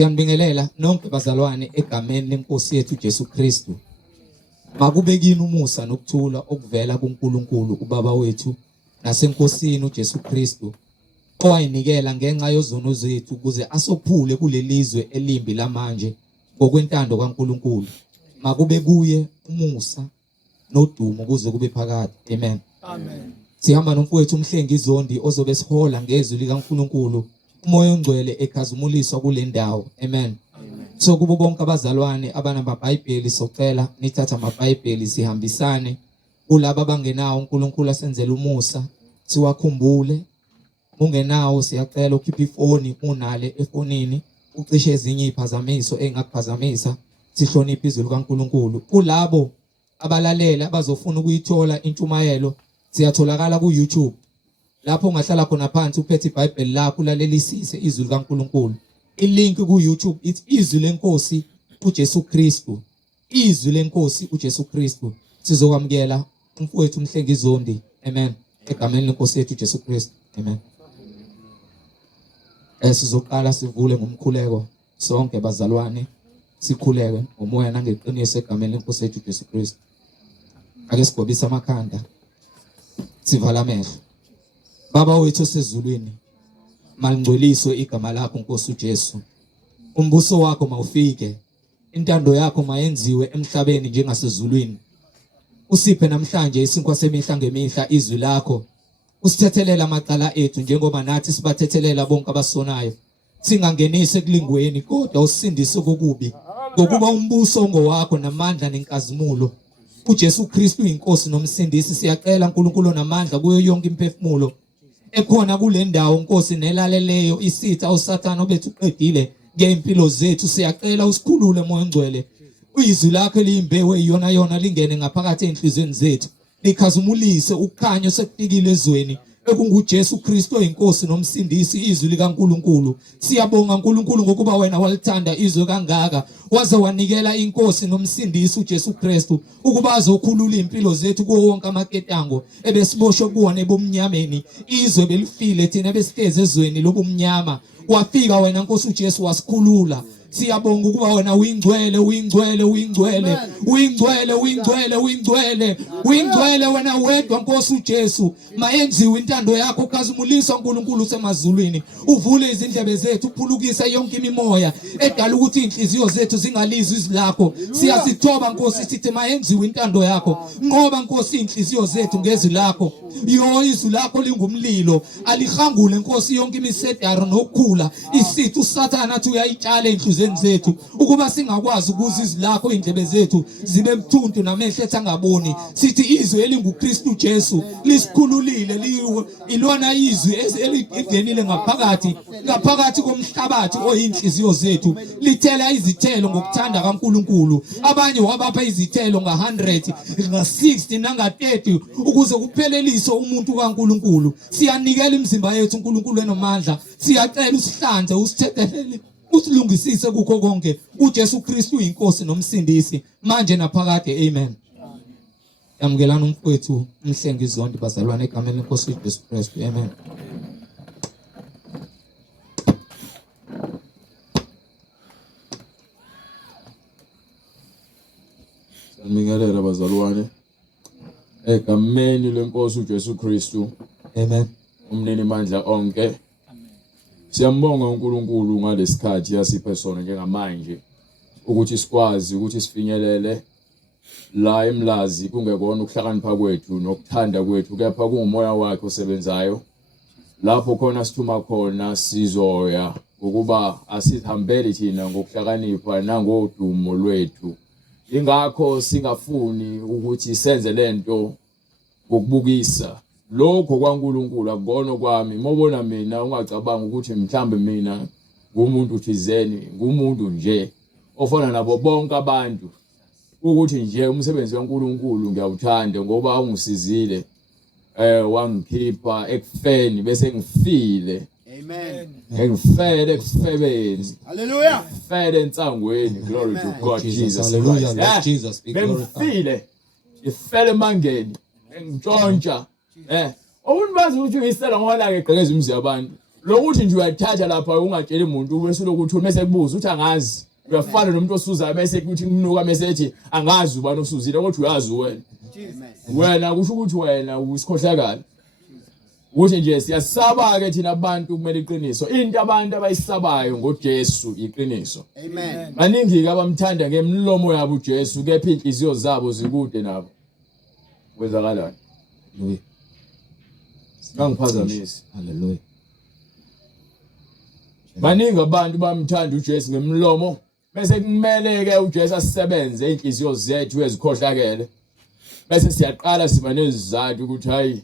Ngiyabingelela nonke bazalwane egameni leNkosi yethu Jesu Kristu. Makube kini umusa nokuthula okuvela kuNkulunkulu uBaba wethu naseNkosini uJesu Kristu, owayinikela ngenxa yozono zethu ukuze asophule kulelizwe elimbi lamanje ngokwentando kaNkulunkulu. Makube kuye umusa nodumo kuze kube phakade. Amen. Amen. Sihamba nomfowethu uMhlengi Zondi ozobe sihola ngezwi likaNkulunkulu, umoya ongcwele ekhazumuliswa kule ndawo. Amen. So kubo bonke abazalwane abanamabhayibheli socela nithatha amabhayibheli sihambisane kulabo abangenawo uNkulunkulu asenzele umusa siwakhumbule. Ungenawo siyacela ukhiphe ifoni, unale efonini ucishe ezinye iziphazamiso engakuphazamisa, sihloniphe izwi likaNkulunkulu. Kulabo abalalela abazofuna ukuyithola intshumayelo siyatholakala ku YouTube, lapho ungahlala khona phansi uphethe iBhayibheli lakho ulalelisise izwi likaNkulunkulu. I-link ku YouTube it's izwi lenkosi uJesu Kristu. Izwi lenkosi uJesu Kristu. Sizokwamukela umfowethu uMhlengi Zondi. Amen. Egameni lenkosi yethu uJesu Kristu. Amen. Sizoqala sivule ngomkhuleko sonke bazalwane, sikhuleke ngomoya nangeqiniso egameni lenkosi yethu uJesu Kristu. Ake sigobise amakhanda, sivala amehlo. Baba wethu osezulwini, malingcweliswe igama lakho Nkosi uJesu. Umbuso wakho mawufike, intando yakho mayenziwe emhlabeni njengasezulwini. Usiphe namhlanje isinkwa semihla ngemihla izwi lakho. Usithethelela amacala ethu njengoba nathi sibathethelela bonke abasonayo. Singangenise ekulingweni kodwa usindise kokubi. Ngokuba umbuso ngowakho namandla nenkazimulo. uJesu Kristu inkosi nomsindisi, siyacela uNkulunkulu namandla kuyo yonke imphefumulo ekhona kule ndawo Nkosi nelaleleyo isitha uSathane obethu uqedile ngempilo zethu. Siyacela usikhulule moya ongcwele, izwi lakho liyimbewu eyona lingene ngaphakathi enhlizweni zethu, likhazumulise ukhanyo sekufikile ezweni ekunguJesu Kristu oyinkosi nomsindisi, izwi likaNkulunkulu. Siyabonga uNkulunkulu ngokuba wena walithanda izwi kangaka waze wanikela inkosi nomsindisi uJesu Kristu ukuba azokhulula impilo zethu kuwo wonke amaketango ebesiboshwe kuwona ebomnyameni. Izwe belifile thina besihlezi ezweni lobumnyama, wafika wena Nkosi uJesu wasikhulula. Siyabonga ukuba wena uyingcwele wena wedwa Nkosi uJesu. Mayenziwe intando yakho, khazumuliswa uNkulunkulu semazulwini. Uvule izindlebe zethu, uphulukisa yonke imimoya edala ukuthi inhliziyo zethu zingalizwi izwi lakho. Siyazithoba Nkosi, sithi mayenziwe intando yakho. Ngoba Nkosi inhliziyo zethu ngezwi lakho. Izwi lakho lingumlilo, alihangule Nkosi yonke imisedaro nokukhula. Isithi uSathane athi uyayitshala enhlizweni zethu ukuba singakwazi ukuza izwi lakho, indlebe zethu zibe mthuntu namehlo ethu angaboni. Sithi izwi elinguKristu Jesu lisikhululile, ilona izwi elingenile ngaphakathi komhlabathi oyinhliziyo zethu, lithela izithelo ngokuthanda kaNkulunkulu. Abanye wabapha izithelo nga100 nga60 nanga30 ukuze kupheleliswe umuntu kaNkulunkulu. Siyanikela imizimba yethu uNkulunkulu enomandla, siyacela usihlanze, usithethelele, usilungisise kukho konke. uJesu Kristu uyinkosi nomsindisi manje naphakade. Amen. Yamukelana umfowethu uMhlengi Zondi bazalwane egameni lenkosi uJesu Kristu. Amen. Ngibingelela bazalwane egameni lenkosi uJesu Kristu. Amen. Umnini mandla onke. Siyambonga uNkulunkulu ngalesikhathi yasiphe sona njengamanje ukuthi sikwazi ukuthi sifinyelele la emlazi kungekona ukuhlakanipha kwethu nokuthanda kwethu, kepha kungumoya wakhe osebenzayo. Lapho khona sithuma khona sizoya ukuba asihambele thina ngokuhlakanipha nangodumo lwethu. Ingakho singafuni ukuthi senze lento ngokubukisa. Lokho kwaNkulunkulu akubona kwami. Mobona mina ungacabanga ukuthi mhlambe mina ngumuntu thizeni, ngumuntu nje ofana nabo bonke abantu, ukuthi nje umsebenzi kaNkulunkulu ngiyawuthanda ngoba ungisizile, wangikhipha ekufeni bese ngifile. Amen. Ngifele ekufebeni. Hallelujah. Ngifele entsangweni. Glory to God Jesus. Hallelujah. Let Jesus be glorified. Ngifile. Ngifele mangeni. Ngintshontsha. Umuntu bazi ukuthi uyisela ngoba la ngegqekeza umzi yabantu. lokuthi nje uyathatha lapha ungatsheli umuntu bese lokuthi mase kubuza uthi angazi uyafana nomuntu osuzayo bese kuthi kunuka mase ethi angazi ubani osuzile kodwa uyazi wena kusho ukuthi wena uyisikhohlakala ukuthi nje siyasaba ke thina abantu kumele iqiniso into abantu abayisabayo ngoJesu iqiniso Amen. maningi ke abamthanda ngemlomo yabo uJesu kepha inhliziyo zabo zikude nabo kwenzakalani Hallelujah. Kangiphazamisi Hallelujah. maningi abantu bamthanda uJesu ngemlomo bese kumele ke uJesu asisebenze inhliziyo zethu ezikhohlakele bese siyaqala siba nezizathu ukuthi hayi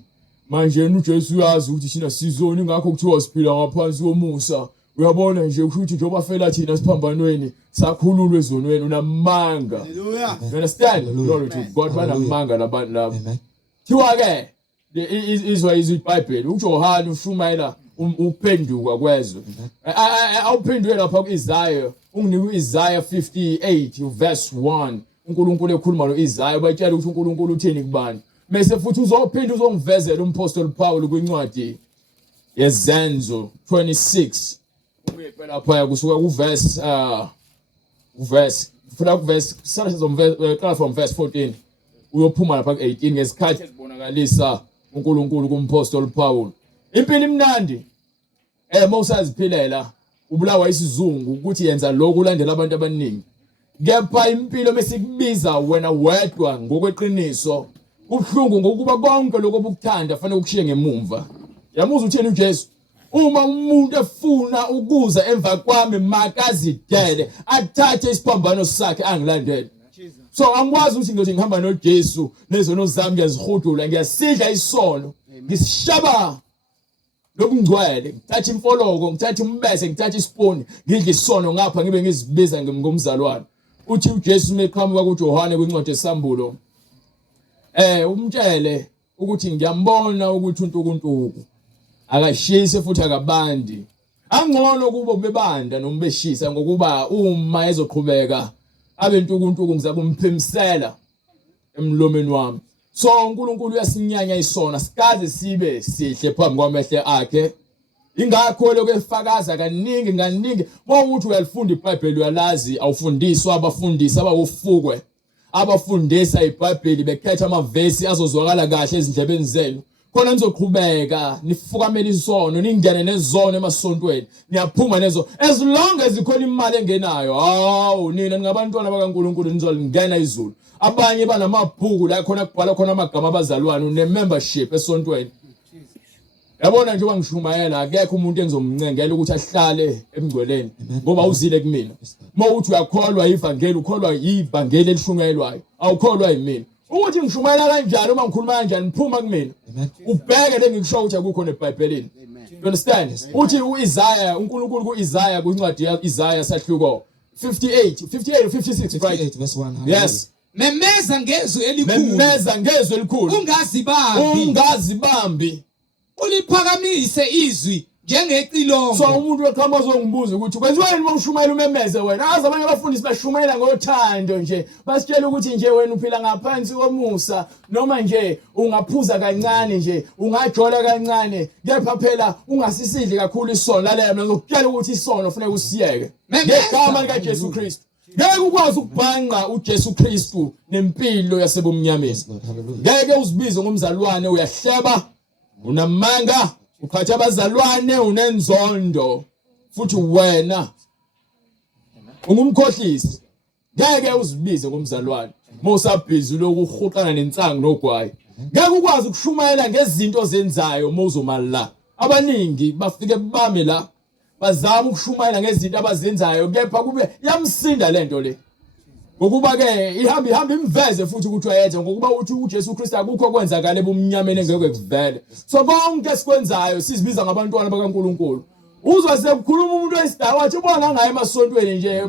manje uJesu uyazi ukuthi thina sizoni ngakho kuthiwa siphila ngaphansi komusa uyabona nje ukuthi njengoba fela thina siphambanweni sakhululwe ezonweni unamanga Hallelujah. you understand Hallelujah. glory to God banamanga labantu labo Amen. thiwa ke izwa iBhayibheli uJohane ushumayela uphenduka kwezwe awuphenduke lapha kuIsaiah unginika Isaiah 58 verse 1 uNkulunkulu ekhuluma noIsaiah bayitshela ukuthi uNkulunkulu utheni kubani bese futhi uzophinda uzongivezela umpostoli Paul kwincwadi yezenzo 26 uyephela lapha kusuka kuverse from verse 14 uyophuma lapha ku18 ngesikhathi esibonakalisa uNkulunkulu kumpostoli Paul impilo imnandi mawusaziphilela ubulawa isizungu ukuthi yenza lokhu ulandela abantu abaningi kepha impilo mesikubiza wena wedwa ngokweqiniso kubhlungu ngokuba konke lokho obukuthanda fanele ukushiye ngemumva yamuza utheni uJesu uma umuntu efuna ukuza emva kwami makazidele athathe isiphambano sakhe angilandele so angikwazi ukuthi ngizothi ngihamba noJesu nezono zami ngiyazihudula ngiyasidla isono ngisishaba lokungcwele ngithatha imfoloko ngithatha umbese ngithatha ispoon ngidle isono ngapha ngibe ngizibiza ngomzalwane uthi uJesu meqhamuka kuJohane kwincwadi yesambulo umtshele ukuthi ngiyambona ukuthi untukuntuku akashise futhi akabandi angcono kubo bebanda noma beshisa ngokuba uma ezoqhubeka abe ntukuntuku ngizakumphimsela emlomeni wami so uNkulunkulu uyasinyanya isona sikaze sibe sihle phambi kwamehle akhe ingakho lokufakaza kaningi mawuthi uyalifunda iBhayibheli uyalazi awufundiswa abafundisi abawufukwe abafundisa iBhayibheli bekhetha amavesi azozwakala kahle ezindlebeni zenu khona nizoqhubeka nifukamela isono ningene nezono emasontweni niyaphuma nezo as long as ikhona imali engenayo hawu nina ngabantwana bakaNkulunkulu nizolingena izulu abanye banamabhuku la khona kubhala khona amagama abazalwane ne-membership esontweni yabona njengoba ngishumayela akekho umuntu engizomncengela ukuthi ahlale emngcweleni ngoba uzile kumina mawuthi uyakholwa ivangeli ukholwa ivangeli elishumayelwayo awukholwa yimina ukuthi ngishumayela kanjani uma ngikhuluma kanjani niphuma kumina ubheke lengikusho ukuthi akukho neBhayibhelini you understand uthi uIsaiah uNkulunkulu kuIsaiah kwincwadi yaIsaiah sahluko 58 56 right 58 verse 1. yes memeza ngezwi elikhulu ungazibambi uliphakamise izwi njengecilongo so umuntu weqhamuka uzongibuza ukuthi kwenziweni uma ushumayela umemeze wena azi abanye abafundisi bashumayela ngothando nje basitshela ukuthi nje wena uphila ngaphansi komusa noma nje ungaphuza kancane nje ungajola kancane kepha phela ungasisidli kakhulu isono lalela mina ngokutshela ukuthi isono kufanele usiyeke ngegama lika Jesu Kristu ngeke ukwazi ukubhanqa uJesu Kristu nempilo yasebumnyameni ngeke uzibize ngomzalwane uyahleba unamanga ukhatha abazalwane unenzondo futhi wena ungumkhohlisi ngeke uzibize ngomzalwane mawusabhizi lokuhuqana nensangu nogwayi ngeke ukwazi ukushumayela ngezinto zenzayo mawuzomali la abaningi bafike bame la bazama ukushumayela ngezinto abazenzayo kepha kube yamsinda lento le ngokuba ke ihamba imveze futhi ukuthi wayenza ngokuba uthi uJesu Kristu akukho kwenzakala ebumnyameni engeke kuvele so konke esikwenzayo sizibiza ngabantwana bakaNkulunkulu uzwa sekukhuluma umuntu wesidawa wathi ubona ngaye emasontweni nje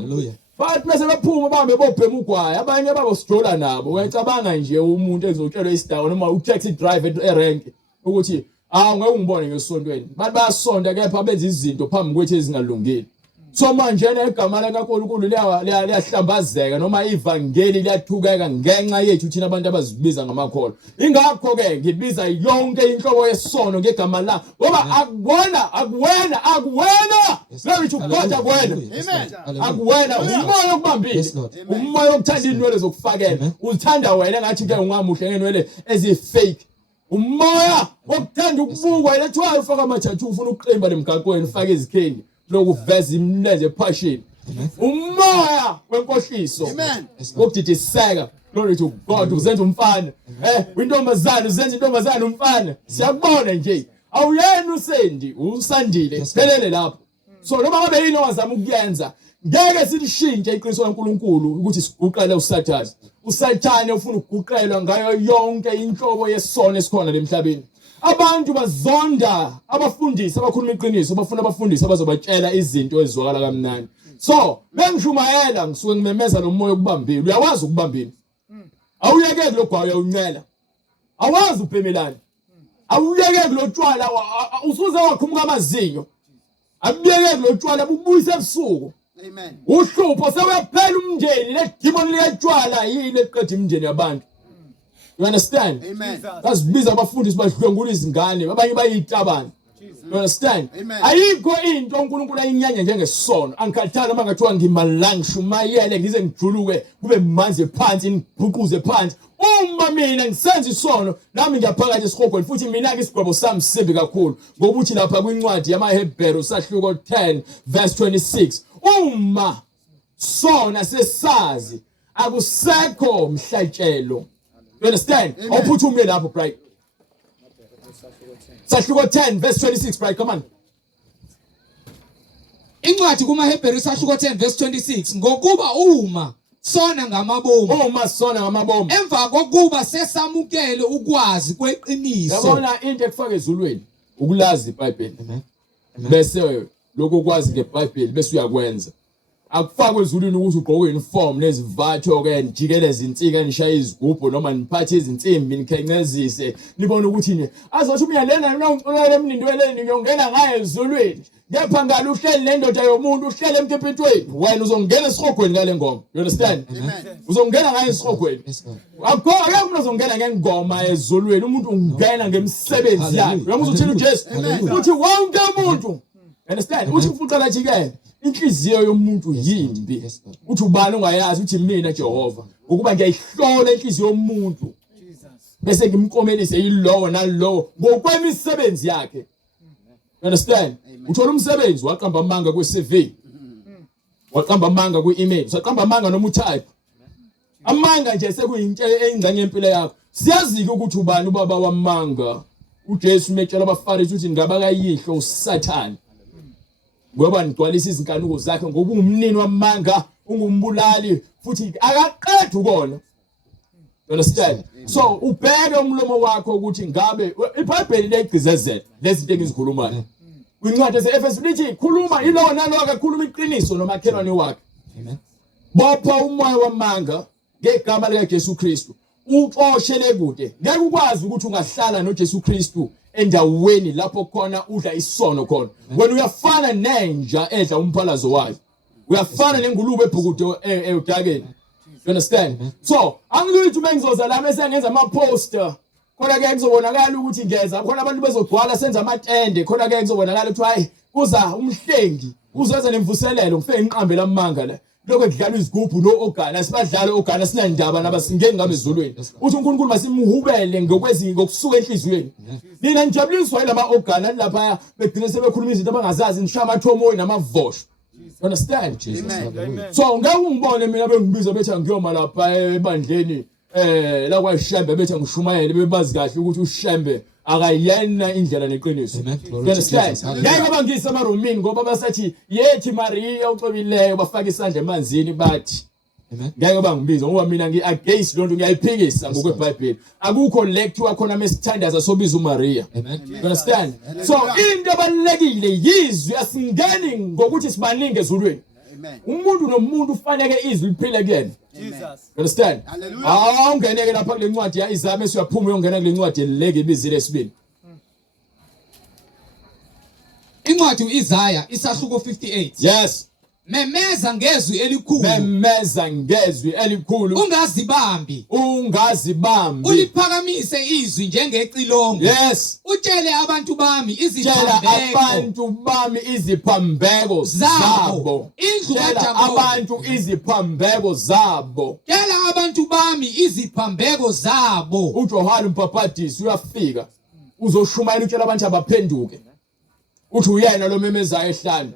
bathi bese bephuma bahambe bobhema ugwayi abanye babosijola nabo uyacabanga nje umuntu ezotshelwa isidawa noma utaxi driver erank ukuthi ngeke ungibone ngesontweni bathi bayasonta kepha benza izinto phambi kwethu ezingalungile So manje negama likaNkulunkulu liyahlambazeka noma ivangeli liyathukeka ngenxa yethu thina abantu abazibiza ngamakholwa. Ingakho ke ngibiza yonke inhlobo yesono ngegama la ngoba akuwena glory to God akuwena. Amen. Akuwena umoya okubambile. Umoya okuthanda inwele zokufakela. Uzithanda wena ngathi ke ungamuhle ngenwele ezi-fake. Umoya okuthanda ukubukwa elethwayo ufaka amathathu ufuna ukuqemba lemgaqweni ufake izikhengi. Lokuveza imlenze passion. Umoya wenkohliso. Wokudidiseka. Glory to God. Uzenza umfana. Intombazana uzenza intombazana umfana. Siyakubona nje. Awuyena usendi, usandile. Phelele lapho. So noma ngabe yini owazama ukuyenza, ngeke silishintshe iqiniso laNkulunkulu ukuthi siguqele uSathane. uSathane ufuna ukuguqelwa ngayo yonke inhlobo yesono esikhona lemhlabeni. Abantu bazonda abafundisi abakhuluma iqiniso bafuna abafundisi abazobatshela izinto ezizwakala kamnandi. So bengishumayela ngisuke ngimemeza nomoya okubambile. Uyawazi ukubambile. Awuyeke kulogwayo uyancela. Awazi ubhemelana. Awuyeke kulotshwala usuze wakhumuka amazinyo. Abuyeke kulotshwala bubuyise ebusuku. Amen. Uhlupho sewephela umndeni ledemon liyatshwala yini eqedza imndeni yabantu. You understand? Amen. Basibiza abafundisi badlwengula izingane abanye bayitabana. You understand? Amen. Ayikho into uNkulunkulu ayinyanya njengesono. Angikhathali uma ngathiwa ngimalanga shumayele ngize ngijuluke kube manzi phansi ngibhuquze phansi. Uma mina ngisenza isono nami ngiyaphakathi esihogweni futhi mina ke isigwebo sami simbi kakhulu ngoba uthi lapha kwincwadi yamaHebheru sahluko 10 verse 26 uma sona sesazi akusekho mhlatshelo. You understand? Awuphuthume lapho bright. Sahluko 10 verse 26 bright, come on. Incwadi kumaHebheru sahluko 10 verse 26 ngokuba uma sona ngamabomu. Uma sona ngamabomu. Emva kokuba sesamukele ukwazi kweqiniso. Yabona into ekufaka ezulwini ukulazi iBhayibheli. Bese lokho kwazi ngeBhayibheli bese uyakwenza. Akufakwe ezulwini ukuthi ugqoke uniform nezivatho ke nijikeleze insika nishaya izigubhu noma niphathe izinsimbi nikhencezise nibone ukuthi ni azothi umyalena nonqola emnindweleni ngiyongena ngaye ezulwini kepha ngalo uhleli nendoda yomuntu uhlele emkephetweni wena uzongena esihogweni ngale ngoma. You understand? Uzongena ngaye esihogweni. Akho umuntu uzongena ngengoma ezulwini umuntu ungena ngemsebenzi yakhe. Uyamuzwa uthini uJesu uthi wonke umuntu. Understand? Uthi ufuqela jikele inhliziyo yomuntu yimbi. Uthi ubani ongayazi uthi mina Jehova ukuba ngiyayihlola inhliziyo yomuntu bese ngimkomelise yilowo nalowo ngokwemisebenzi yakhe. You understand? Uthola umsebenzi waqamba amanga kwe-CV. Waqamba amanga kwi-email. Usaqamba amanga noma utype. Amanga nje sekuyinto engxenye yempilo yakho. Siyazi ukuthi ubani ubaba wamanga. uJesu metshela abaFarisi uthi ngabakayihlo uSathane. Ngoba nigcwalisa izinkanuko zakhe ngoba ungumnini wamanga, ungumbulali futhi akaqedwe ukona. You understand? So ubheke umlomo wakho ukuthi ngabe iBhayibheli liyigcizezela lezi zinto engizikhulumayo. Kwincwadi yaseEfesu lithi khuluma yilowo nalowo akakhuluma iqiniso nomakhelwane wakhe. Amen. Bopha umoya wamanga ngegama likaJesu Kristu. Uxoshele kude. Ngeke ukwazi ukuthi ungahlala noJesu Kristu endaweni lapho khona udla isono khona. Wena uyafana nenja edla umphalazo wayo. Uyafana nengulube ebhukude edakeni. You understand? So, angithi bengizoza la bese ngenza ama poster. Khona ke kuzobonakala ukuthi ngeza. Khona abantu bezogcwala senza amatende. Khona ke kuzobonakala ukuthi hayi kuza umhlengi. Uzoza nemvuselelo ngifike ngiqambe lamanga la. Lokho kudlala izigubhu noogana sibadlala ogana sinandaba nabasingeni ngabe ezulwini. Uthi uNkulunkulu masimhubele ngokusuka enhliziyweni. Nina nijabuliswa yilama ogana lapha begcina sebekhuluma izinto abangazazi nishaya amathomo namavosho. Understand? Amen. So ngeke ungibone mina bengibiza bethi ngiyoma lapha ebandleni la kwaShembe bethi ngishumayele bebazi kahle ukuthi uShembe akayena indlela neqiniso. Understand? Ngeke bangisa amaRomini ngoba basathi yethi Maria uxobileyo bafaka isandla emanzini bathi ngeke bangibiza ngoba mina ngiagainst lonto ngiyayiphikisa ngokweBhayibheli. Akukho lecture khona mesithandaza sobiza uMaria. Understand? So into ebalekile yizwi asingeni ngokuthi sibaningi ezulwini. Umuntu nomuntu ufanele izwi liphile kuyena. Jesus. Understand? Hallelujah. Awungeneke lapha kule ncwadi yaIsaya bese uyaphuma uyongena kule ncwadi leke ibizile esibili. Incwadi uIsaya isahluko 58. Yes. memeza ngezwi elikhulu memeza ngezwi elikhulu ungazibambi uliphakamise izwi njengecilongo yes utshele abantu bami tshela abantu bami iziphambeko zabo tshela abantu iziphambeko zabo tshela abantu bami iziphambeko zabo uJohane umbhaphatisi uyafika uzoshumayela utshela abantu abaphenduke uthi uyena lo memezayo ehlanu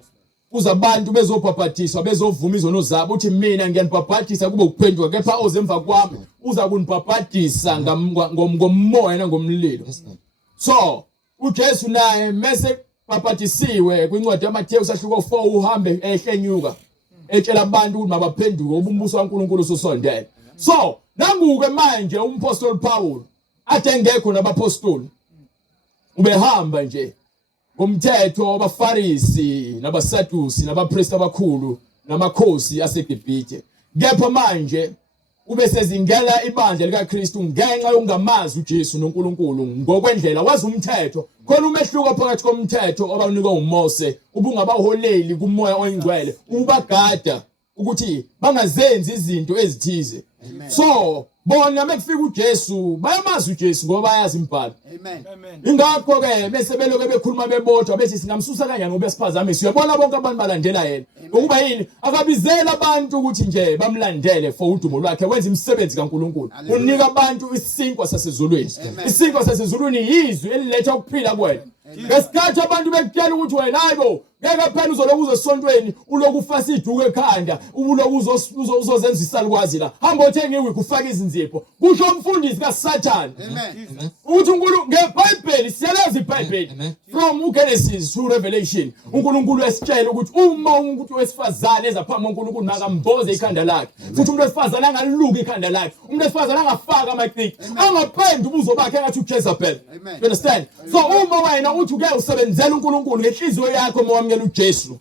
uza abantu bezobhabhatiswa bezovuma izono zabo uthi mina ngiyanibhabhatisa kube ukuphenduka kepha ozemva kwami uza kunibhabhatisa ngomoya nangomlilo so uJesu naye mase bhabhatisiwe kwincwadi yaMathewu sahluko 4 uhambe ehlenyuka etshela abantu ukuthi mabaphenduke ubumbuso kaNkulunkulu usondele so nanguke manje umpostoli Paul athe ngekho nabapostoli ubehamba nje ngomthetho wabaFarisi nabaSadusi nabapriest abakhulu namakhosi aseGibhithe kepha manje ube sezingela ibandla likaKristu ngenxa yokungamazi uJesu noNkulunkulu ngokwendlela wazi umthetho khona umehluko phakathi komthetho abanikwa uMose ubungabaholeli kumoya oyingcwele ubagada ukuthi bangazenzi izinto ezithize so bona mekufika uJesu bayamazi uJesu ngoba bayazi imbhalo amen ingakho ke bese beloke bekhuluma bebodwa bethi singamsusa kanjani ngoba siphazamisa uyabona bonke abantu balandela yena ngokuba yini akabizela abantu ukuthi nje bamlandele for udumo lwakhe wenza imisebenzi kaNkulunkulu unika abantu isinkwa sasezulwini isinkwa sasezulwini yizwi eliletha ukuphila kwena ngesikhathi abantu bekutshela ukuthi wena hayibo ngeke phela uzoloku uzosontweni uloku ufasa iduku ekhanda ubuloku uzozenza isalukwazi la hamba othenga iwiki ufaka izinzipho kusho umfundisi kaSathane amen uthi uNkulunkulu ngeBhayibheli siyalazi iBhayibheli from uGenesis to Revelation uNkulunkulu esitshela ukuthi uma umuntu wesifazane ezaphambi koNkulunkulu makamboze ikhanda lakhe futhi umuntu wesifazane angaluka ikhanda lakhe umuntu wesifazane angafaka amacici angaphendi ubuzo bakhe engathi uJezebel you understand so uma wena uthi uke usebenzela uNkulunkulu ngenhliziyo yakho mawamukela uJesu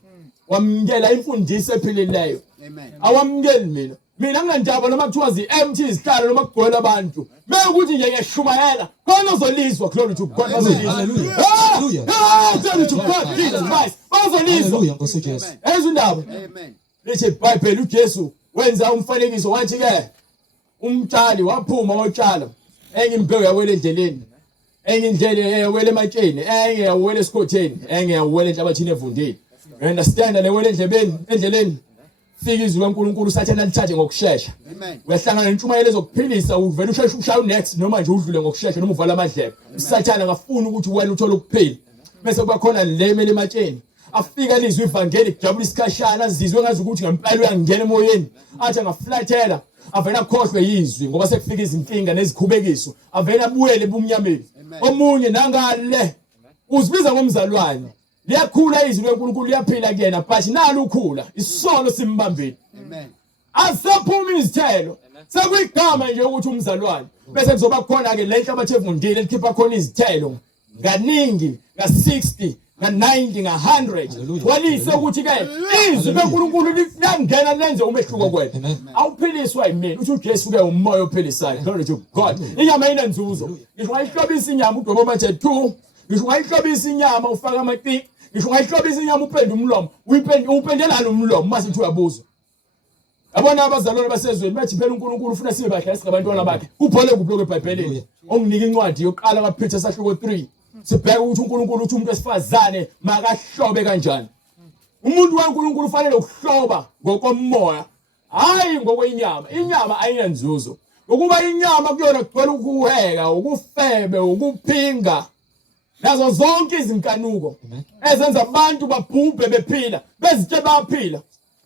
wamukela imfundiso ephilileyo amen awamukeli mina nginandaba noma kuthiwa zi-empty izihlalo noma kugcwele abantu bekuthi nje ngiyashumayela khona uzolizwa glory to God bazolizwa haleluya glory to God Jesus Christ bazolizwa haleluya Nkosi uJesu ezindaba amen lithi iBhayibheli uJesu wenza umfanekiso wathi ke umtshali waphuma watshala enye imbewu yawela endleleni enye indlela yawela ematsheni enye yawela esikhotheni enye yawela enhlabathini evundile you understand lewela endleleni fika izwi kaNkulunkulu sathana lithathe ngokusheshsha uyahlangana nentshumayelo ezokuphilisa uvela usheshe ushaya next noma nje udlule ngokusheshsha noma uvala amadlebe usathana ngafuna ukuthi wena uthole ukuphila bese kuba khona lemele ematsheni afika lizwi ivangeli kujabula isikhashana azizwe ngazi ukuthi ngempela uyangena emoyeni athi ngaflathela avela khohlwe yizwi ngoba sekufika izinkinga nezikhubekiso avela abuyele ebumnyameni omunye nangale uzibiza ngomzalwane liyakhula izwi leNkulunkulu liyaphila kuyena but nalo ukhula isono simbambile amen asaphuma izithelo sekuyigama nje ukuthi umzalwane bese kuzoba khona ke lenhlabathi evundile likhipha khona izithelo kaningi ka60 nga90 nga100 walise ukuthi ke izwi leNkulunkulu liyangena lenze umehluko kwena awuphiliswa yimini uthi uJesu ke umoya ophilisayo glory to God inyama inenzuzo ngisho ngayihlobisa inyama uDobo Mathe 2 ngisho ngayihlobisa inyama ufaka amacici ngisho ngayihlobisa inyama upenda umlomo upendelana umlomo mase uthi uyabuza yabona abazalwane basezweni bathi phela uNkulunkulu ufuna sibe bahle singabantwana bakhe kuphole kubloko eBhayibhelini onginika incwadi yokuqala kaPeter sahluko 3 sibheka ukuthi uNkulunkulu uthi umuntu wesifazane makahlobe kanjani umuntu waNkulunkulu ufanele ukuhloba ngokomoya hayi ngokwenyama inyama ayinenzuzo ukuba inyama kuyona kugcwele ukuheka ukufebe ukuphinga nazo zonke izinkanuko ezenza abantu babhubhe bephila bezithe baphila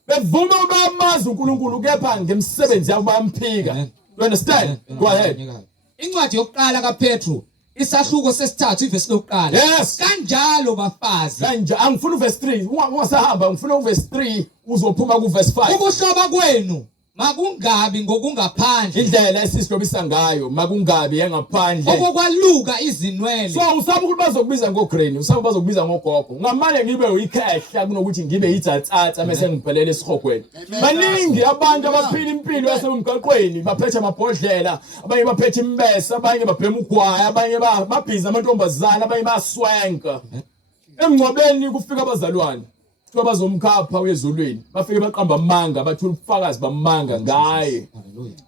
bevuma ukamazi uNkulunkulu kepha ngemsebenzi yabo bayamphika you understand go ahead incwadi yokuqala kaPetru isahluko sesithathu ivesi lokuqala kanjalo bafazi kanje angifuna uverse 3 ungasahamba ngifuna uverse 3 uzophuma kuverse 5 ukuhloba kwenu makungabi ngokungaphandle indlela esihlobisa ngayo makungabi yangaphandle okokwaluka izinwele so usaba ukuthi bazokubiza ngogreen usaba bazokubiza ngogogo ngamanje ngibe uyikhehla kunokuthi ngibe yitsatsatsa mase ngiphelele esihogweni baningi abantu abaphila impilo yasemgaqweni baphethe amabhodlela abanye baphethe imbesa abanye babhema ugwaya abanye babhiza amantombazana abanye baswanka emngcwabeni kufika abazalwane kuthiwa bazomkhapha uyezulwini bafike baqamba amanga bathula ubufakazi bamanga ngaye. Hallelujah.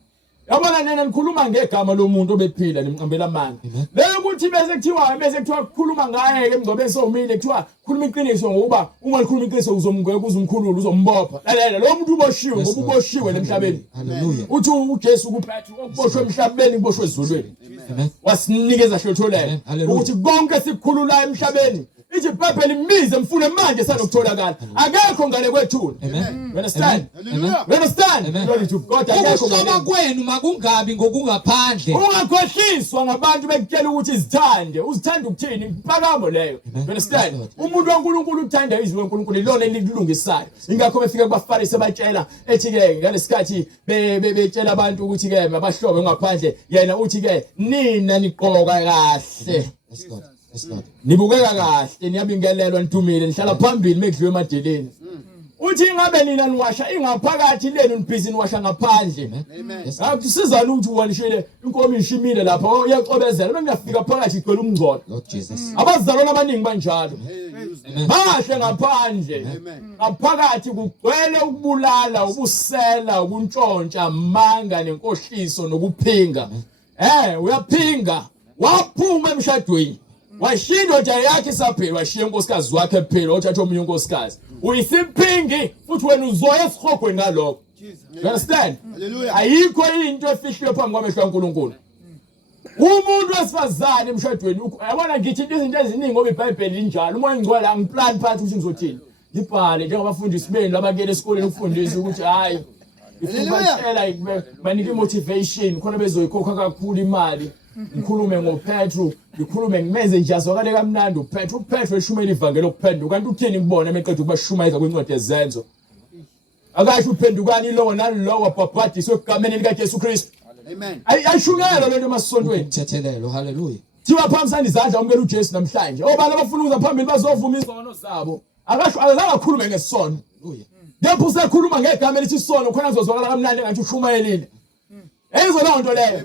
Yabona nena nikhuluma ngegama lomuntu obephila nimqambela amanga. Leyo ukuthi bese kuthiwa kukhuluma ngaye ke mngcwabeni sowumile kuthiwa khuluma iqiniso ngoba uma likhuluma iqiniso uzomngweka uzumkhulula uzombopha. Lalela lo muntu uboshiwe ngoba uboshiwe emhlabeni. Hallelujah. Uthi uJesu kuphethe ukuboshwe emhlabeni kuboshwe ezulwini. Amen. Wasinikeza hlotholele Hallelujah. ukuthi konke sikukhulula emhlabeni ithi iBhayibheli limize mfune manje sanokutholakala akekho ngale kwethuna. Amen. You understand? Hallelujah. You understand? Amen. Glory to God. Akekho Ukuhloba ngale. kwenu makungabi ngokungaphandle. Ungakhohliswa ngabantu bekutshela ukuthi izithande uzithanda ukuthini impakamo leyo. You understand? Umuntu waNkulunkulu uthanda izwi leNkulunkulu lona elikulungisayo ingakho befika kubaFarisi batshela ethi ke ngalesikhathi betshela abantu ukuthi ke mabahlobe ngaphandle yena uthi ke nina niqoka kahle Yes, Lord. Yes, Lord. nibukeka kahle niyabingelelwa nitumile nihlala phambili mekudliwe emadeleni uthi ngabe nina niwasha ingaphakathi lenu nibhizi niwasha ngaphandle. Amen. Yes, Lord. Akusizana ukuthi uwanishele inkomo ishimile lapha uyacobezela bekungafika phakathi igcwele umngcolo. Lord Jesus. Abazalwana abaningi banjalo Hey, use them. Amen. bahle ngaphandle Amen. ngaphakathi kugcwele ukubulala ubusela ukuntshontsha amanga nenkohliso nokuphinga. Uyaphinga waphuma emshadweni washinda nje yakhe isaphila washiya unkosikazi wakhe phela othatha omunye unkosikazi uyisimphingi futhi wena uzoya esihogweni ngalokho. Jesus. You understand? Hallelujah. Ayikho into efihliwe phambi kwamehlo kaNkulunkulu. Umuntu wesifazane emshadweni yabona ngithi izinto eziningi ngoba iBhayibheli linjalo uma ngicwela angiplan phansi ukuthi ngizothini ngibhale njengabafundisi beni labakele esikoleni ukufundisa ukuthi hayi ngifuna banike motivation khona bezoyikhokha kakhulu imali. Ngikhulume ngoPetru ngikhulume ngimenze nje azwakale kamnandi uPetru eshumela ivangelo kuphenduka kanti uthini ngibona meqedwe kubashumayeza kwincwadi yezenzo akasho uphendukani lowo nalowo babhadiswe egameni likaJesu Kristu. Amen. Ayishungelo lento emasontweni Umthethelelo. Hallelujah. thiwa phambisana izandla umkela uJesu namhlanje obala abafuna ukuza phambili bazovuma izono zabo akasho akakhulume ngesono. Hallelujah. Ngepho usekhuluma ngegama elithi isono khona kuzozwakala kamnandi ngathi ushumayelile. Eyizo leyo nto leyo.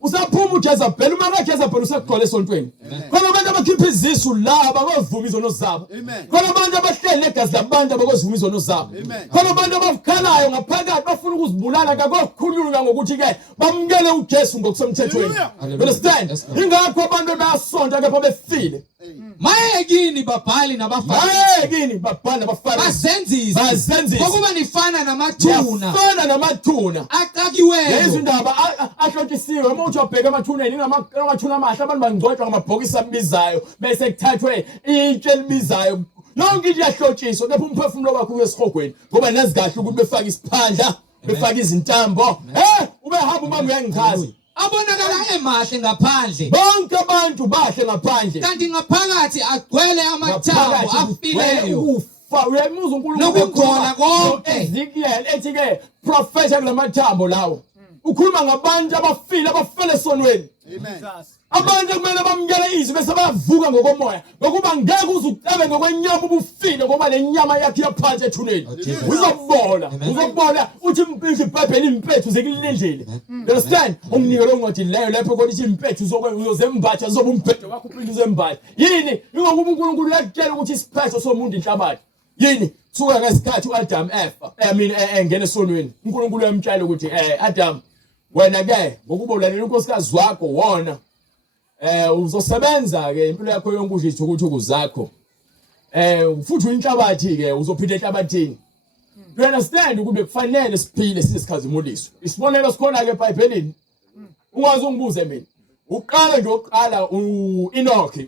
Usaphuma uJezebheli uma kaJezebheli usegcwele esontweni. Khona abantu abakhipha izisu laba bakovuma izono zabo. Amen. Khona abantu abahleli negazi labantu abakozivuma izono zabo. Amen. Khona abantu abavukhalayo ngaphakathi bafuna ukuzibulala kakokukhulunywa ngokuthi ke bamukele uJesu ngokusemthethweni. Hallelujah. You understand? Yes, Lord. Ingakho abantu bayasonta kepha befile. Mayekini babhali nabaFarisi Kini babhana baFarisi bazenzise ngokuba nifana namathuna fana namathuna. aqakiweyo. Lezi ndaba ahlotshisiwe uma uthi wabheka emathuneni ngamathuna amahle abantu bangcwetshwa ngamabhokisi abizayo bese kuthathwe itshe libizayo yonke into yahlotshiswa kepha umphefumulo wakho uyesihogweni ngoba nazi kahle ukuthi befaka isiphandla befaka izintambo ubehamba uma uyangichaza Abonakala emahle ngaphandle bonke abantu bahle ngaphandle kanti ngaphakathi agcwele amathambo afileyo ufa uyamuza uNkulunkulu nokugcola konke. Ezekiel ethi ke professor kulamathambo lawo ukhuluma ngabantu abafile abafele esonweni. Amen. Abantu kumele bamukele izwi bese bayavuka ngokomoya ngokuba ngeke uzucabe ngokwenyama ubufile ngoba lenyama yakhe yaphansi ethuneni uzobola uthi impethu iBhayibheli impethu zekulindele. You understand? Unginike lo ncwadi leyo lapho khona ithi impethu uzozembatha zoba umbhedo wakho uphinde uzembatha yini ingokuba uNkulunkulu uyakutshela ukuthi isiphetho somuntu inhlabathi yini suka ngesikhathi uAdam engena esonweni uNkulunkulu uyamtshela ukuthi Adam wena ke ngokuba ulalela unkosikazi wakho wona uzosebenza ke impilo yakho yonke udlithe ukuthi zakho futhi inhlabathi ke uzophinda enhlabathini. You understand ukube kufanele siphile sisikhazimuliso isibonelo sikhona ke eBhayibhelini ungazi ungibuze mina uqala nje oqala uEnoch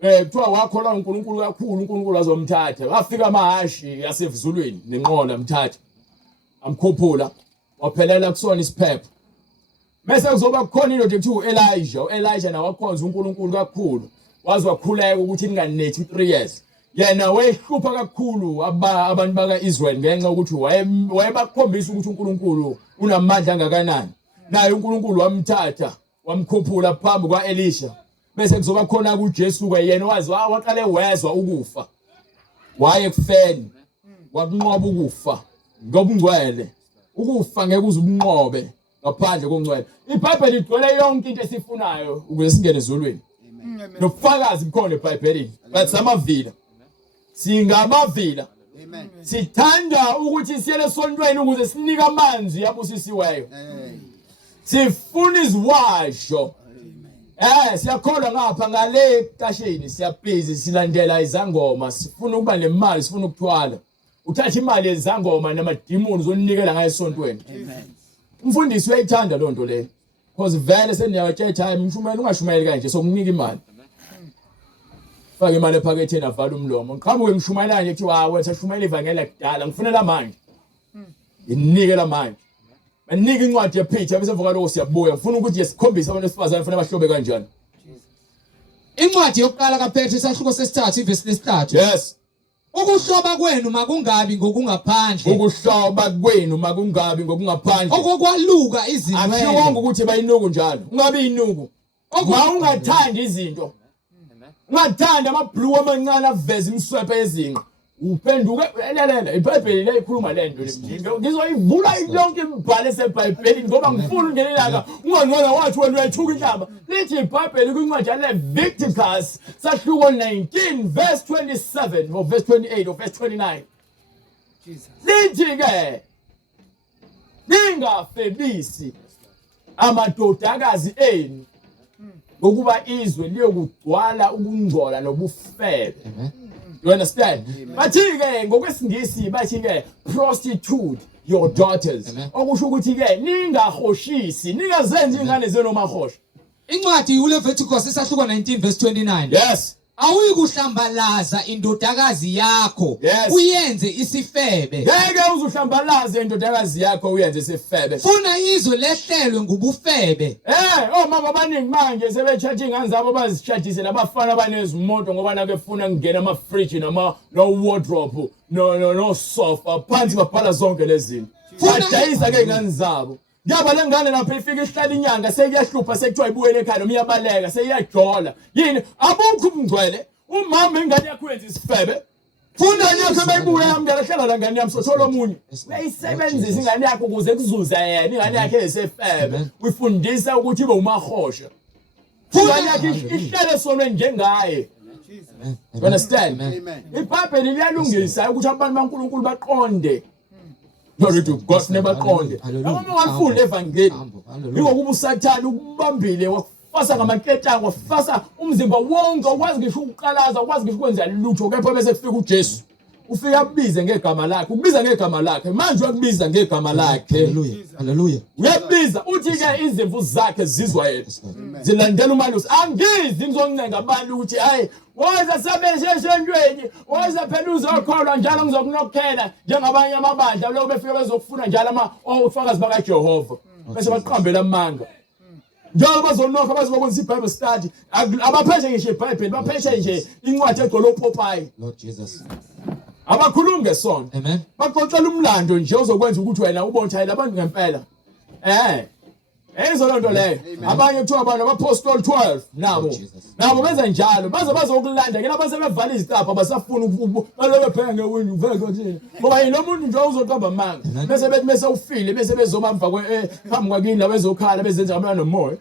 kuthiwa wakholwa uNkulunkulu kakhulu uNkulunkulu azomthatha wafika amahashi asevuzulweni nenqola mthatha amkhuphula waphelela kusona isiphepho bese kuzoba khona into ekuthiwa uElijah nawakhonza uNkulunkulu kakhulu wazi wakhuleka ukuthi inganethi 3 years yena wayehlupha kakhulu abantu bakaIsrael ngenxa ukuthi wayebakhombisa ukuthi uNkulunkulu unamandla angakanani naye uNkulunkulu wamthatha wamkhuphula phambi kwaElisha bese kuzoba khona kuJesu yena wazi waqale wezwa ukufa waye kufeni wakunqoba ukufa ngobungcwele ukufa ngeke uzubunqobe ngaphandle kongcwele. iBhayibheli igcwele yonke into esifunayo ukuze singene ezulwini nobufakazi bukhona eBhayibhelini but samavila singabavila Amen. sithanda ukuthi siyele esontweni ukuze sinike amanzi yabusisiweyo sifuna iziwasho siyakholwa ngapha ngale kasheni siyabhizi silandela izangoma sifuna ukuba nemali sifuna ukuthwala uthatha imali yezangoma namadimoni zonikela ngayo esontweni umfundisi uyayithanda lo nto le because vele seniyawatshela time mshumela ungashumayeli kanje sokunika imali faka imali ephaketheni avala umlomo ngiqhamuke ngishumayela nje kuthiwa wethu shumayela ivangeli kudala ngifunela manje inikela manje manike incwadi yaPeter bese mvuka lokho siyabuya ngifuna ukuthi yesikhombisa abantu besifazane ufuna bahlobe kanjani incwadi yokuqala kaPetru isahluko sesithathu ivesi lesithathu yes ukuhloba kwenu makungabi ngokungaphandle ukuhloba kwenu makungabi ngokungaphandle okokwaluka izinwele akuwonke ukuthi bayinuku njalo ungabe inuku ungathandi izinto ungathanda amablue amancane aveza imswepe yezinqa uphenduke lelela iBhayibheli leyikhuluma lento ngizoyivula yonke imibhalo eseBhayibhelini ngoba ngifuna ungenelaka ungangqona wathi wena uyayithuka inhlamba lithi iBhayibheli kwincwadi leVicticus sahluko 19 verse 27 or verse 28 or verse 29 lithi ke ningafebisi amadodakazi enu ngokuba izwe liyokugcwala ukungcola nobufebe you understand bathi ke ngokweSingisi bathi ke prostitute your daughters okusho ukuthi ke ningahoshisi ningazenzi ingane zenu mahosha incwadi uLeviticus isahluko 19 verse 29 yes awuyikuhlambalaza indodakazi yakho uyenze isifebe ngeke uzuhlambalaze indodakazi yakho uyenze isifebe funa izwe lehlelwe ngubufebe omama abaningi manje sebetshatha ingane zabo bazishadise labafana abanezimoto ngoba nake funa ngena ama fridge no wardrobe no sofa phansi babhala zonke lezi zinto badayisa ke ingane zabo Yaba lengane lapha ifika ihlala inyanga sekuyahlupha sekuthiwa ibuyele ekhaya noma iyabaleka seyiyajola yini abukho umngcwele umama ingane yakho yenza isifebe funda yakho beyibuya yamngela hlala la ngane yami sothola omunye uyayisebenzisa ingane yakho ukuze kuzuza yena ingane yakhe esefebe uyifundisa ukuthi ibe umahosha funda yakho ihlale sonwe njengaye you understand iBhayibheli liyalungisa ukuthi abantu baNkulunkulu baqonde Glory to God nebaqonde. Noma wafunda evangeli. Ngokuba usathana ukubambile wafasa ngamaketanga wafasa umzimba wonke ukwazi ngisho ukuqalaza ukwazi ngisho ukwenza lutho kepha bese kufika uJesu. Ufika abize ngegama lakhe. Ukubiza ngegama lakhe manje uyakubiza ngegama lakhe. Hallelujah. Hallelujah. Uyabiza uthi ke izimvu zakhe zizwa yena. Zilandela umalusi. Angizi ngizoncenga abantu ukuthi hayi woza sabesheshentweni woza phela uzokholwa njalo ngizokunokhela njengabanye amabandla lokho befika bezokufuna njalo ufakazi bakaJehova bese baqhambela amanga njalo bazonokha bazokwenza iBible study abapheshe ngisho iBhayibheli bapheshe nje incwadi egcwele uPopeye Lord Jesus abakhuluma ngesonto amen baxoxela umlando nje uzokwenza ukuthi wena ubone ukuthi labantu ngempela Ezolonto leyo abanye kuthiwa abantu abaPostoli 12 nabo benza njalo bazokulanda ke lapho sebevala izicapha basafuna balobe phenge wini uveke kuthini ngoba yini lo muntu nje uzoqamba amanga bese bethi bese ufile bese bezoma mva phambi kwakini la bezokhala bezenza abana nomoya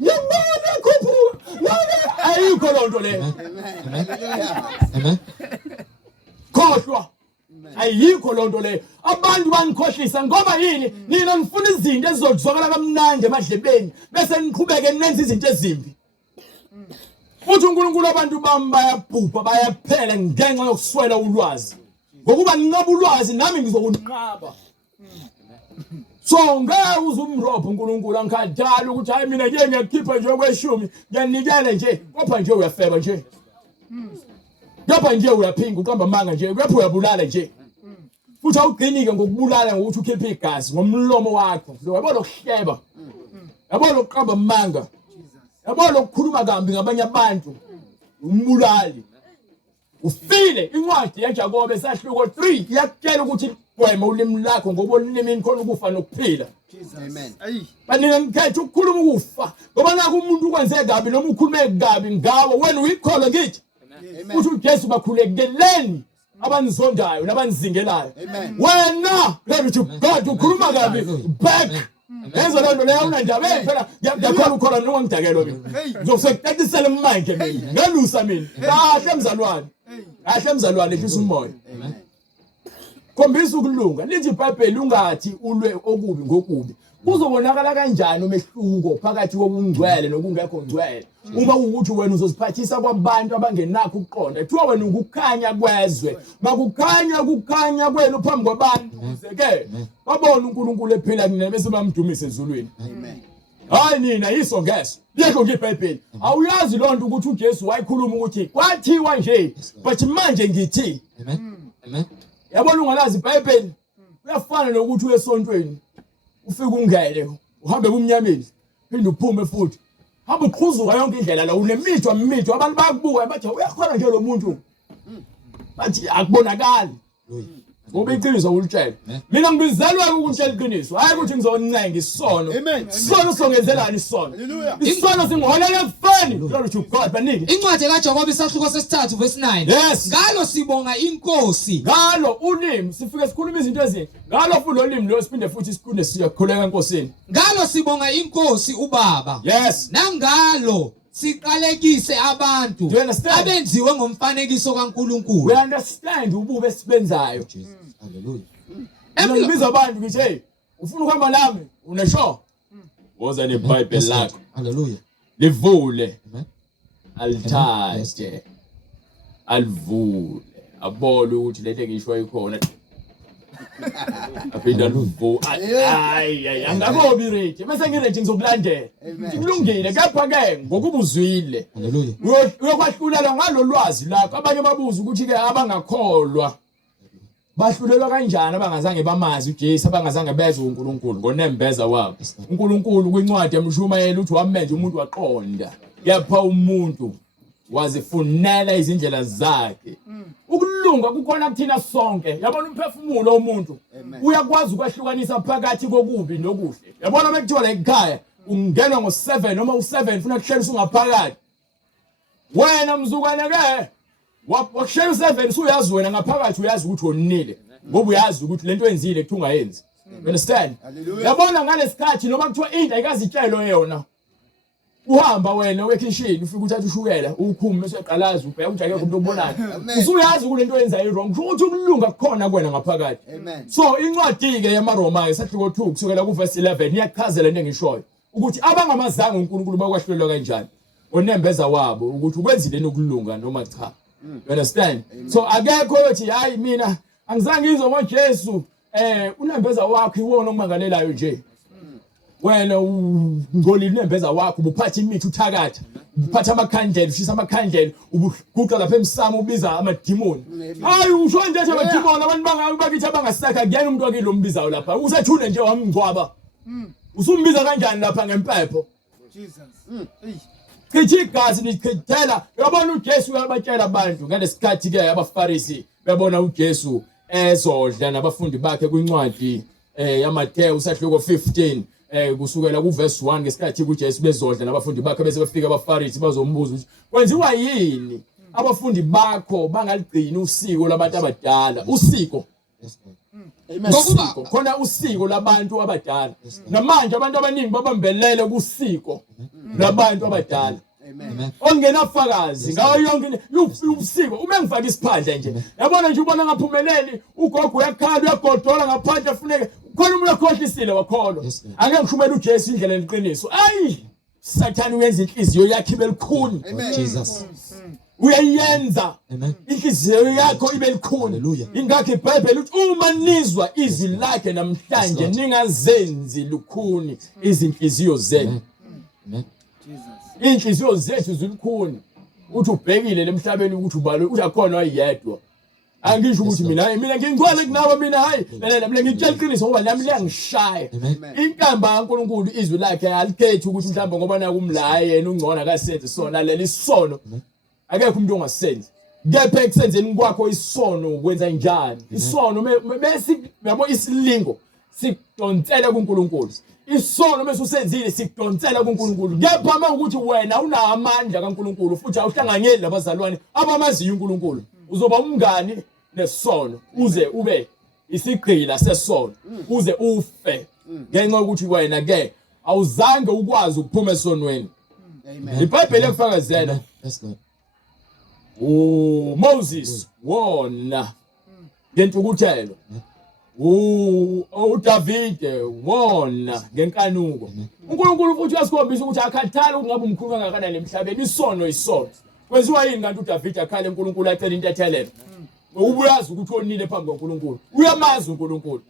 yabona khuphuka ayikho lonto leyo amen khohlwa ayikho lonto leyo abantu banikhohlisa ngoba yini nina nifuna izinto ezizokuzwakala kamnandi emadlebeni bese niqhubeke nenze izinto ezimbi futhi uNkulunkulu abantu bami bayabhubha bayaphela ngenxa yokuswela ulwazi ngokuba ninqaba ulwazi nami ngizokunqaba so ngeke uzumrobha uNkulunkulu angikhathali ukuthi hayi mina ke ngiyakhipha nje kweshumi ngiyanikela nje kopha nje uyafeba nje Yapha nje uyaphinga uqamba amanga nje kepha uyabulala nje futhi awugcinike ngokubulala ngokuthi ukhiphe igazi ngomlomo wakho yabona ukuhleba yabona ukuqamba amanga yabona ukukhuluma kambi ngabanye abantu umbulali ufile incwadi yaJakobe esahluko 3 iyakutshela ukuthi gwema ulimi lakho ngoba ulimini khona ukufa nokuphila Amen. Banina ngikhetha ukukhuluma ukufa ngoba nakho umuntu ukwenze kabi noma ukhulume kabi ngawe wena uyikholwa ngithi uthi uJesu bakhulukeleni abanizondayo nabanizingelayo wena glory to God ukhuluma kabi back Enzo lento leyo unandaba phela ngiyakholwa ukholwa noma ngidakelo mina. Ngizofekucacisela manje mina. Ngalusa mina. Kahle mzalwane. Kahle mzalwane ehlisa umoya. Khombisa ukulunga. Lithi iBhayibheli ungathi ulwe okubi ngokubi. Kuzobonakala kanjani umehluko phakathi kokungcwele nokungekho ngcwele uma ukuthi wena uzoziphathisa kwabantu abangenakho ukuqonda kuthiwa wena ukukhanya kwezwe makukhanya kwenu phambi kwabantu ke babona uNkulunkulu ephila nina bese bamdumise ezulwini amen hayi nina yiso ngeso yekho ngeBhayibheli awuyazi lonto ukuthi uJesu wayikhuluma ukuthi kwathiwa nje but manje ngithi amen yabona ungalazi iBhayibheli kuyafana nokuthi uyesontweni ufike ungele uhambe kumnyameni phinde uphume futhi hamba uqhuzuka yonke indlela la unemithwa abantu bayakubuka bathi uyakhona nje lo muntu bathi akubonakali ngoba iqiniso ulitshela mina ngibizelwe ukutshela iqiniso hayi ukuthi ngizoncenga isono isono songenzelani isono isono singiholela ekufeni glory to God banike incwadi kaJakobe isahluko sesithathu verse 9 ngalo sibonga inkosi ngalo ulimi sifike sikhuluma izinto ezinhle ngalo futhi olimi lo siphinde futhi sikhulune siyakhuleka enkosini ngalo sibonga inkosi ubaba yes nangalo siqalekise abantu abenziwe ngomfanekiso kaNkuluNkulu we understand ububi esibenzayo hallelujah Ngibiza abantu ngithi hey ufuna ukuhamba nami unesho woza neBhayibheli lakho hallelujah livule alithathe alivule abone ukuthi lento engisho ikhona aphinda luvu ay angabobi ready bese ngiready ngizokulandela kulungile kepha ke ngokuba uzwile hallelujah uyokwahlulela ngalolwazi lakho abanye babuza ukuthi ke abangakholwa bahlulelwa kanjani abangazange bamazi uJesu abangazange bezwe uNkulunkulu ngonembeza wabo uNkulunkulu kwincwadi emshumayeli uthi wamenza umuntu waqonda kepha umuntu wazifunela izindlela zakhe ukulunga kukhona kuthina sonke yabona umphefumulo womuntu uyakwazi ukwahlukanisa phakathi kokubi nokuhle yabona bekuthiwa la ekhaya ungenwa ngo7 noma u7 ufuna kuhleliswa ungaphakathi wena mzukwana ke wakuhlela u7 usuyazi wena ngaphakathi uyazi ukuthi wonile ngoba uyazi ukuthi lento enzile kuthi ungayenzi you understand yabona ngalesikhathi noma kuthiwa into ayikazitshelo yona uhamba wena wekhishini ufika uthatha ushukela ukhume bese uqalaza ubheka ukuthi akekho umuntu obonayo usuyazi ukuthi lento yenza irong ukuthi ukulunga kukhona kuwena ngaphakathi so incwadi ke yamaRoma isahluko 2 kusukela ku verse 11 iyachazela into engishoyo ukuthi abangamazanga uNkulunkulu bakwahlulelwa kanjani onembeza wabo ukuthi ukwenzile nokulunga noma cha you understand so akekho othi hayi mina angizange ngizwe ngoJesu unembeza wakho iwona okumangalelayo nje wena ngolile unembeza wakho ubuphatha imithi uthakatha ubuphatha amakhandlela ushisa amakhandlela ubuguqa lapha emsamo ubiza amadimoni hayi usho nje amadimoni abantu bakithi abangasakha kuyena umuntu wakhe lo mbizayo lapha usethune nje wamngcwaba usumbiza kanjani lapha ngempepho Jesus Kithi igazi nichithela yabona uJesu uyabatshela abantu ngalesikhathi ke abaFarisi bebona uJesu ezodla nabafundi bakhe kwincwadi yaMateyu usahluko 15 kusukela ku verse 1 ngesikhathi uJesu bezodla nabafundi bakhe bese befika abaFarisi bazombuza ukuthi kwenziwa yini abafundi bakho bangaligcini usiko labantu abadala usiko ngokuba khona usiko labantu abadala namanje abantu abaningi babambelele kusiko labantu abadala amen ongenafakazi ngayo yonke usiko uma ngifaka isiphandla nje yabona nje ubona ngaphumeleli ugogo uyakhala uyagodola ngaphandle afuneke khona umuntu akhohlisile wakholwa ake ngishumela uJesu indlela eliqiniso ayi sathana uyenza inhliziyo yakhe ibelikhuni Jesus uyayenza inhliziyo yakho ibe likhulu ingakho iBhayibheli uthi uma nizwa izwi lakhe namhlanje ningazenzi lukhuni izinhliziyo zenu inhliziyo zethu zilikhuni uthi ubhekile lemhlabeni ukuthi ubalo uyakhona wayedwa angisho ukuthi mina ngingcwele kunawe mina hayi mina ngitshela iqiniso ngoba nami liyangishaya inkamba kaNkulunkulu izwi lakhe alikhethi ukuthi mhlawumbe ngoba naku umlaye yena ungcona kasenze sona leli sono akekho umuntu ongasenzi kepha ekusenzeni kwakho isono ukwenza njani isono bese yabo isilingo sidonsela kuNkulunkulu isono bese usenzile sidonsela kuNkulunkulu kepha manje ukuthi wena una amandla kaNkulunkulu futhi awuhlanganyeli labazalwane abamaziyo uNkulunkulu uzoba umngani nesono uze ube isigqila sesono uze ufe ngenxa ukuthi wena ke awuzange ukwazi ukuphuma esonweni. Amen. iBhayibheli ekufakazela Yes, Lord. Moses wona ngentukuthelo, uDavide wona ngenkanuko. uNkulunkulu futhi uyasikhombisa ukuthi akhathali ukungabe umkhulu kangakanani emhlabeni, isono isono. Kwenziwa yini kanti uDavide akhala uNkulunkulu acela intethelelo? Ubuyazi ukuthi onile phambi kwaNkulunkulu, uyamazi uNkulunkulu.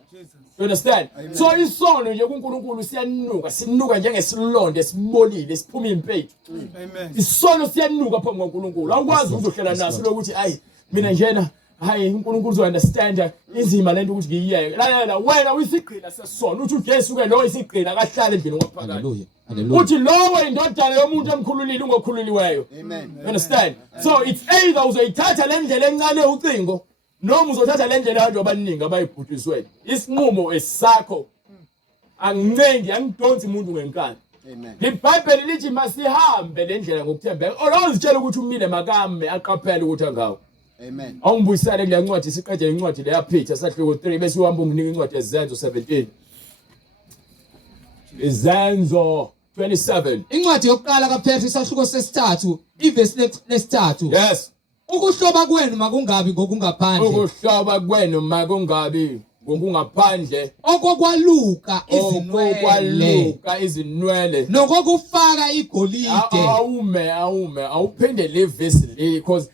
You understand? So isono nje kuNkulunkulu siyanuka, sinuka njengesilonde esibolile siphuma impethu. Amen. Isono siyanuka phambi kwaNkulunkulu. Awukwazi ukuzohlela naso lokuthi hayi mina njena hayi uNkulunkulu uzounderstand inzima lento ukuthi ngiyiyeke. Lalela wena uyisigqila sesono, uthi uJesu ke lo isigqila akahlala endlini ngaphakathi. Hallelujah. Hallelujah. Uthi lowo indodana yomuntu emkhululile ungokhululiweyo. Amen. You understand? So it's either uzoyithatha lendlela encane ucingo noma uzothatha lendlela abantu abaningi abayibhudiswe. Isinqumo esakho. Angincengi angidonsi umuntu ngenkani. Amen. iBhayibheli lithi masihambe lendlela ngokuthembeka. Olozitshela ukuthi umile makame aqaphele ukuthi angawo. Amen. Awungibuyisele kule ncwadi siqede incwadi leya Peter sahluko 3 bese uhamba unginika incwadi yezenzo 17. Izenzo 27. Incwadi yokuqala kaPetru isahluko sesithathu ivesi lesithathu. Yes. Ukuhloba kwenu makungabi ngokungaphandle. Ukuhloba kwenu makungabi ngokungaphandle. Okokwaluka izinwele. Okokwaluka izinwele. Nokokufaka igolide. Awuphinde le verse le because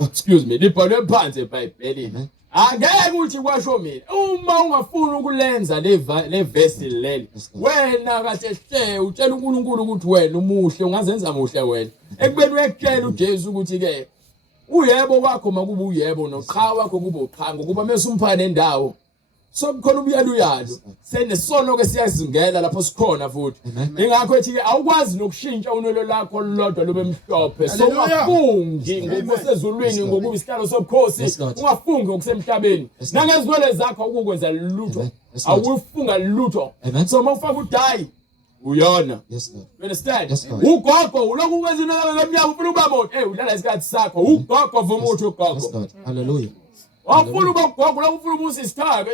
excuse me, libhalwe phansi eBhayibhelini. Angeke uthi kwasho mina uma ungafuna ukulenza le verse leli wena kahle hle utshela uNkulunkulu ukuthi wena umuhle ungazenza muhle wena ekubeni uyekela uJesu ukuthi ke uyebo kwakho makuba uyebo noqha wakho kuba uqha ngokuba mase umphana nendawo sokukhona ubuyaluyalo senesono ke siyazingela lapho sikhona futhi ingakho ethi ke awukwazi nokushintsha unwele lakho lodwa lobe mhlophe so ungafungi ngokusezulwini ngokuba isihlalo sobukhosi ungafungi ngokusemhlabeni nangezinwele zakho ukukwenza lutho awufunga lutho so mawufaka udayi uyona. Yes, Lord. You understand? Yes, Lord. Ugogo ulokhu ukwenza into lemnyama ufuna ukuba moto udlala isikhathi sakho ugogo vuma uthi Yes, ugogo Lord. Hallelujah. wafuna ugogo lo ufuna usisithake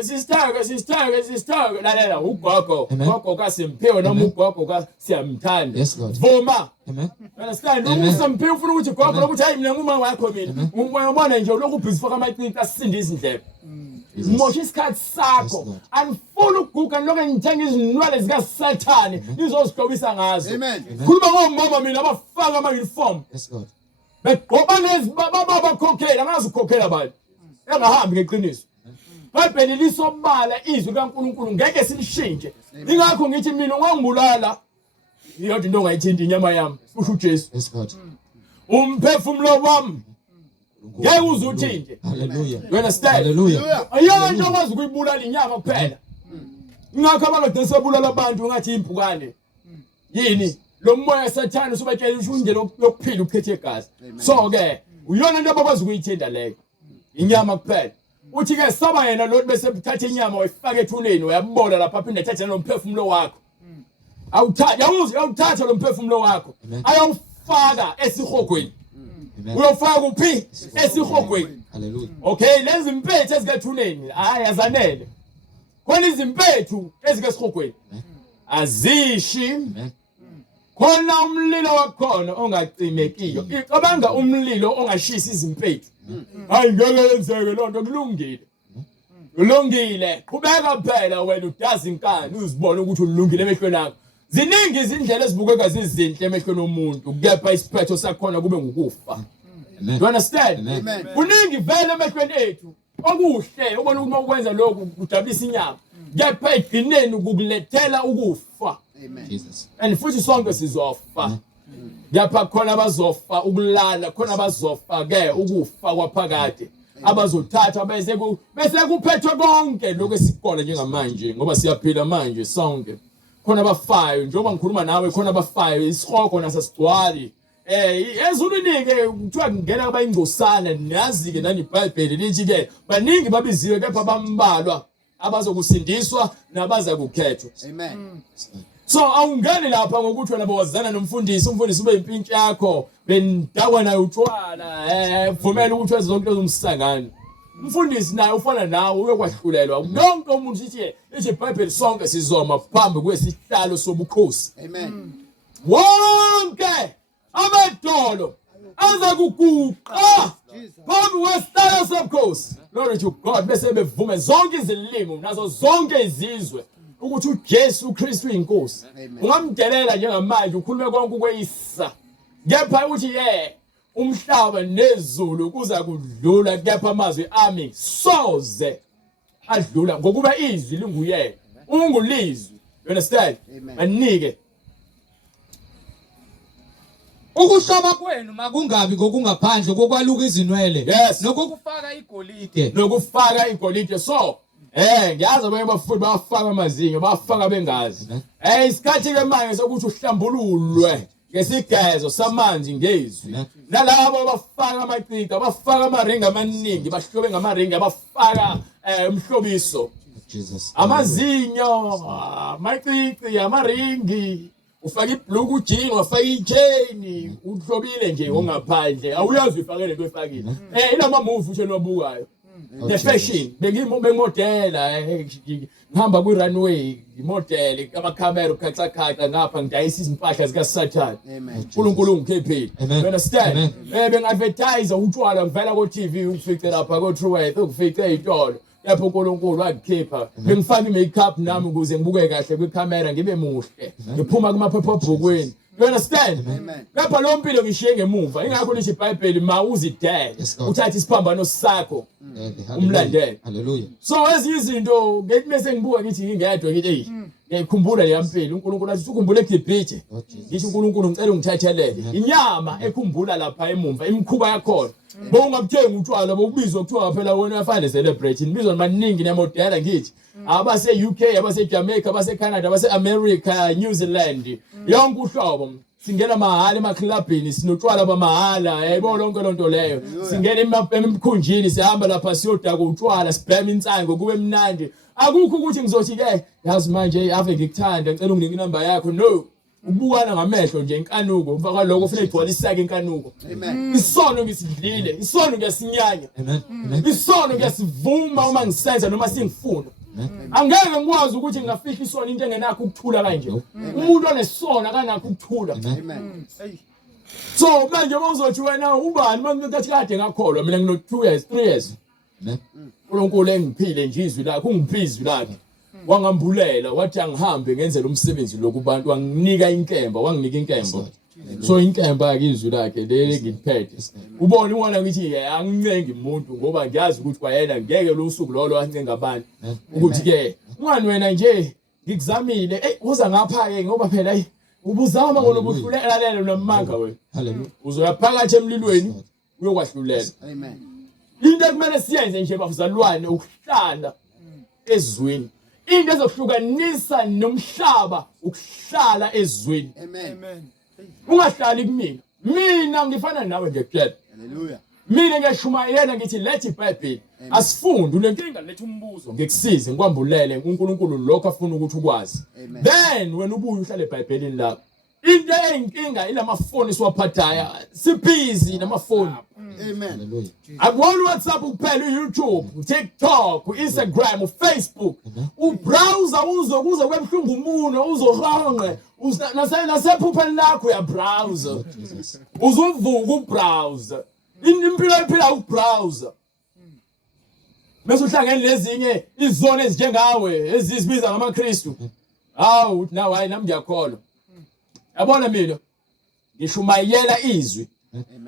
lalela ugogo ugogo kaSimphiwe noma ugogo kaSiyamthanda Yes, Lord. vuma. Amen. Understand? Amen. USimphiwe ufuna ukuthi ugogo lokuthi hayi mina nguma wakho mina uyabona nje ulokhu ubhizi faka amacici asindisa indlebe mosha isikhathi sakho Yes, Lord. anifuna ukuguga lokho ngithenga izinwele zikaSathane nizozihlobisa ngazo. Amen. Khuluma ngomama mina abafaka ama-uniform Yes, Lord. begqoba nezibaba bakhokhela angazi ukukhokhela abantu engahambi ngeqiniso. iBhayibheli lisobala izwi kaNkulunkulu ngeke silishintshe. Ingakho ngithi mina ungangibulala iyodwa into ongayithinta inyama yami usho uJesu. Yes, Lord. Umphefumulo wami ngeke uzuthinte. Hallelujah. You understand? Hallelujah. Ayona nje okwazi ukuyibulala inyama kuphela. Ingakho abangade sebulala abantu ngathi impukane. Yini? Lo moya weSathane usubatshela ukuthi indlela yokuphila ukhethe igazi. So ke uyona into abakwazi ukuyithinda leyo. Inyama kuphela. Uthi ke saba yena lo bese uthatha inyama wayifaka ethuneni uyabona lapha aphinde athathe lo mphefumulo wakho. Awuthatha lo mphefumulo wakho. Ayawufaka esihogweni. Uyofaka uphi esihogweni. Hallelujah. Okay, lezi impethu ezikathuneni ayazanele. Khona izimpethu ezikesihogweni azishi. Amen. Khona umlilo wakhona ongacimekiyo. Icabanga umlilo ongashisi izimpethu. Hayi ngeke yenzeke lonto kulungile. Ulungile. Qhubeka phela wena udazi inkani uzibone ukuthi ulungile emehlweni akho. Ziningi izindlela ezibukeka zizinhle emehlweni omuntu kepha isiphetho sakhona kube ngukufa. Amen. You understand? Amen. Kuningi vele emehlweni ethu okuhle ubona ukuthi ukwenza lokhu kudabulisa inyama kepha egcineni ukukulethela ukufa. Amen. Jesus. And futhi sonke sizofa. Yapha khona abazofa ukulala khona abazofa ke ukufa kwaphakade abazothatha bese kuphethwe konke lokho esikole njengamanje ngoba siyaphila manje sonke khona abafayo njengoba ngikhuluma nawe khona abafayo isihogo nasesigcwali ezulwini ke kuthiwa ngena abayingcosana niyazi ke nani iBhayibheli lithi ke baningi babiziwe kepha bambalwa abazokusindiswa nabaza kukhethwa. Amen. So awungani lapha ngokuthi wena bawazana nomfundisi umfundisi ube impintshi yakho bendakwa nayo utshwala vumela ukuthi wenze zonke lezomsangano umfundisi naye ufana nawe uyokwahlulelwa wonke umuntu sithi iBhayibheli sonke sizoma phambi kwesihlalo sobukhosi. Amen. Wonke amadolo azakuguqa phambi kwesihlalo sobukhosi. Glory to God. Bese bevume zonke izilimi nazo zonke izizwe ukuthi uJesu Kristu uyinkosi. Ungamdelela njengamanje ukhulume konke ukweyisa. Kepha uthi umhlaba nezulu kuza kudlula kepha amazwi ami soze adlula ngokuba izwi linguyena. Ungulizwi. You understand? Anike ukuhloba kwenu makungabi ngokungaphandle kokwaluka izinwele Yes. nokufaka igolide. nokufaka igolide. So ngiyazi abanye abafundi bafaka amazinyo bafaka bengazi. Isikhathi ke manje sokuthi uhlambululwe ngesigezo samanzi ngezwi. Nalabo abafaka amaciko abafaka amaringi amaningi bahlobe ngamaringi abafaka umhlobiso. Jesus. Amazinyo, amaciko, amaringi, ufaka ibhluku ujini, wafaka ichain, uhlobile nje ongaphandle. Awuyazi ufakele into efakile. Ilama movie utheni wabukayo. The fashion, bengimodela ngihamba ku runway, imodel, amakhamera ukhaxa ngapha ngidayisa izimpahla zika Sathane. uNkulunkulu ungikhephile. You understand? Bengadvertise utshwala ngivela ku TV ufice lapha ku Truworth ukufice ezitolo. Lapho uNkulunkulu wakhipha bengifaka imakeup nami ukuze ngibuke kahle kwicamera ngibe muhle ngiphuma kumaphephabhukweni. You understand? Lapha lo mpilo ngishiye ngemuva ingakho lithi iBhayibheli ma uzidele uthatha isiphambano sakho umlandele. Hallelujah. So ezinye izinto ngethi bese ngibuka ngithi ngingedwa ngithi ngiyikhumbula le yampilo uNkulunkulu athi ukhumbule eGibhithe ngithi uNkulunkulu ngicela ungithathelele inyama ekhumbula lapha emumva imkhuba yakhona bowungabuthenga utshwala bokubizwa kuthiwa phela wena uyafana celebrate nibizwa maningi nemodela ngithi abase UK abase Jamaica abase Canada abase America New Zealand yonke uhlobo singena mahala emaclubini sinotshwala bamahala yebo lonke lonto leyo singena emkhunjini sihamba lapha siyodaka utshwala sibhema insango kube mnandi akukho ukuthi ngizothi ke yazi manje ave ngikuthanda ngicela unginike inamba yakho no ubukana ngamehlo nje inkanuko ufaka lokho ufuna igcwala isake inkanuko. Isono ngisidlile isono ngiyasinyanya isono ngiyasivuma uma ngisenza noma singifuna. Angeke ngikwazi ukuthi ngingafihla isono into engenakho ukuthula kanje umuntu onesona kanakho ukuthula. So manje mawuzothi wena ubani mangathi kade ngakholwa mina ngino 2 years 3 years uNkulunkulu engiphile nje izwi lakhe ungiphizwi lakhe wangambulela wathi angihambe ngenzela umsebenzi lokubantu wanginika inkemba wanginika inkemba. So inkemba yakizwi lakhe le ngiphethe ubone wona ngithi angincengi umuntu ngoba ngiyazi ukuthi kwayena ngeke lo usuku lolo ancenga abantu ukuthi ke ungani wena nje ngikuzamile uza ngapha ke ngoba phela ubuzama ngoba ubuhlulela lelo nomanga wena. Hallelujah. Uzoya phakathi emlilweni uyokwahlulela. Amen. Into ekumele siyenze nje bafuzalwane ukuhlala ezweni. Into ezohlukanisa nomhlaba ukuhlala ezweni. Amen. Ungahlali kumina. Mina ngifana nawe nje kuphela. Hallelujah. Mina ngiyashumayela ngithi lethi iBhayibheli asifunde unenkinga lethi umbuzo ngikusize ngikwambulele uNkulunkulu lokho afuna ukuthi ukwazi. Then wena ubuye uhlale eBhayibhelini lakho. Into eyinkinga ilamafoni siwaphathaya sibhizi namafoni. Amen. Akubona WhatsApp kuphela uYouTube, TikTok, Instagram, Facebook. Ubrowser uzokuza kwemhlungu umuno uzohonqe nasephupheni lakho uyabrowser. Uzovuka ubrowser. Impilo iphila ubrowser. Bese uhlangene lezinye izona ezinjengawe ezizibiza ngamaKristu. Hawu nawe hayi nami ngiyakholwa. Yabona mina ngishumayela izwi.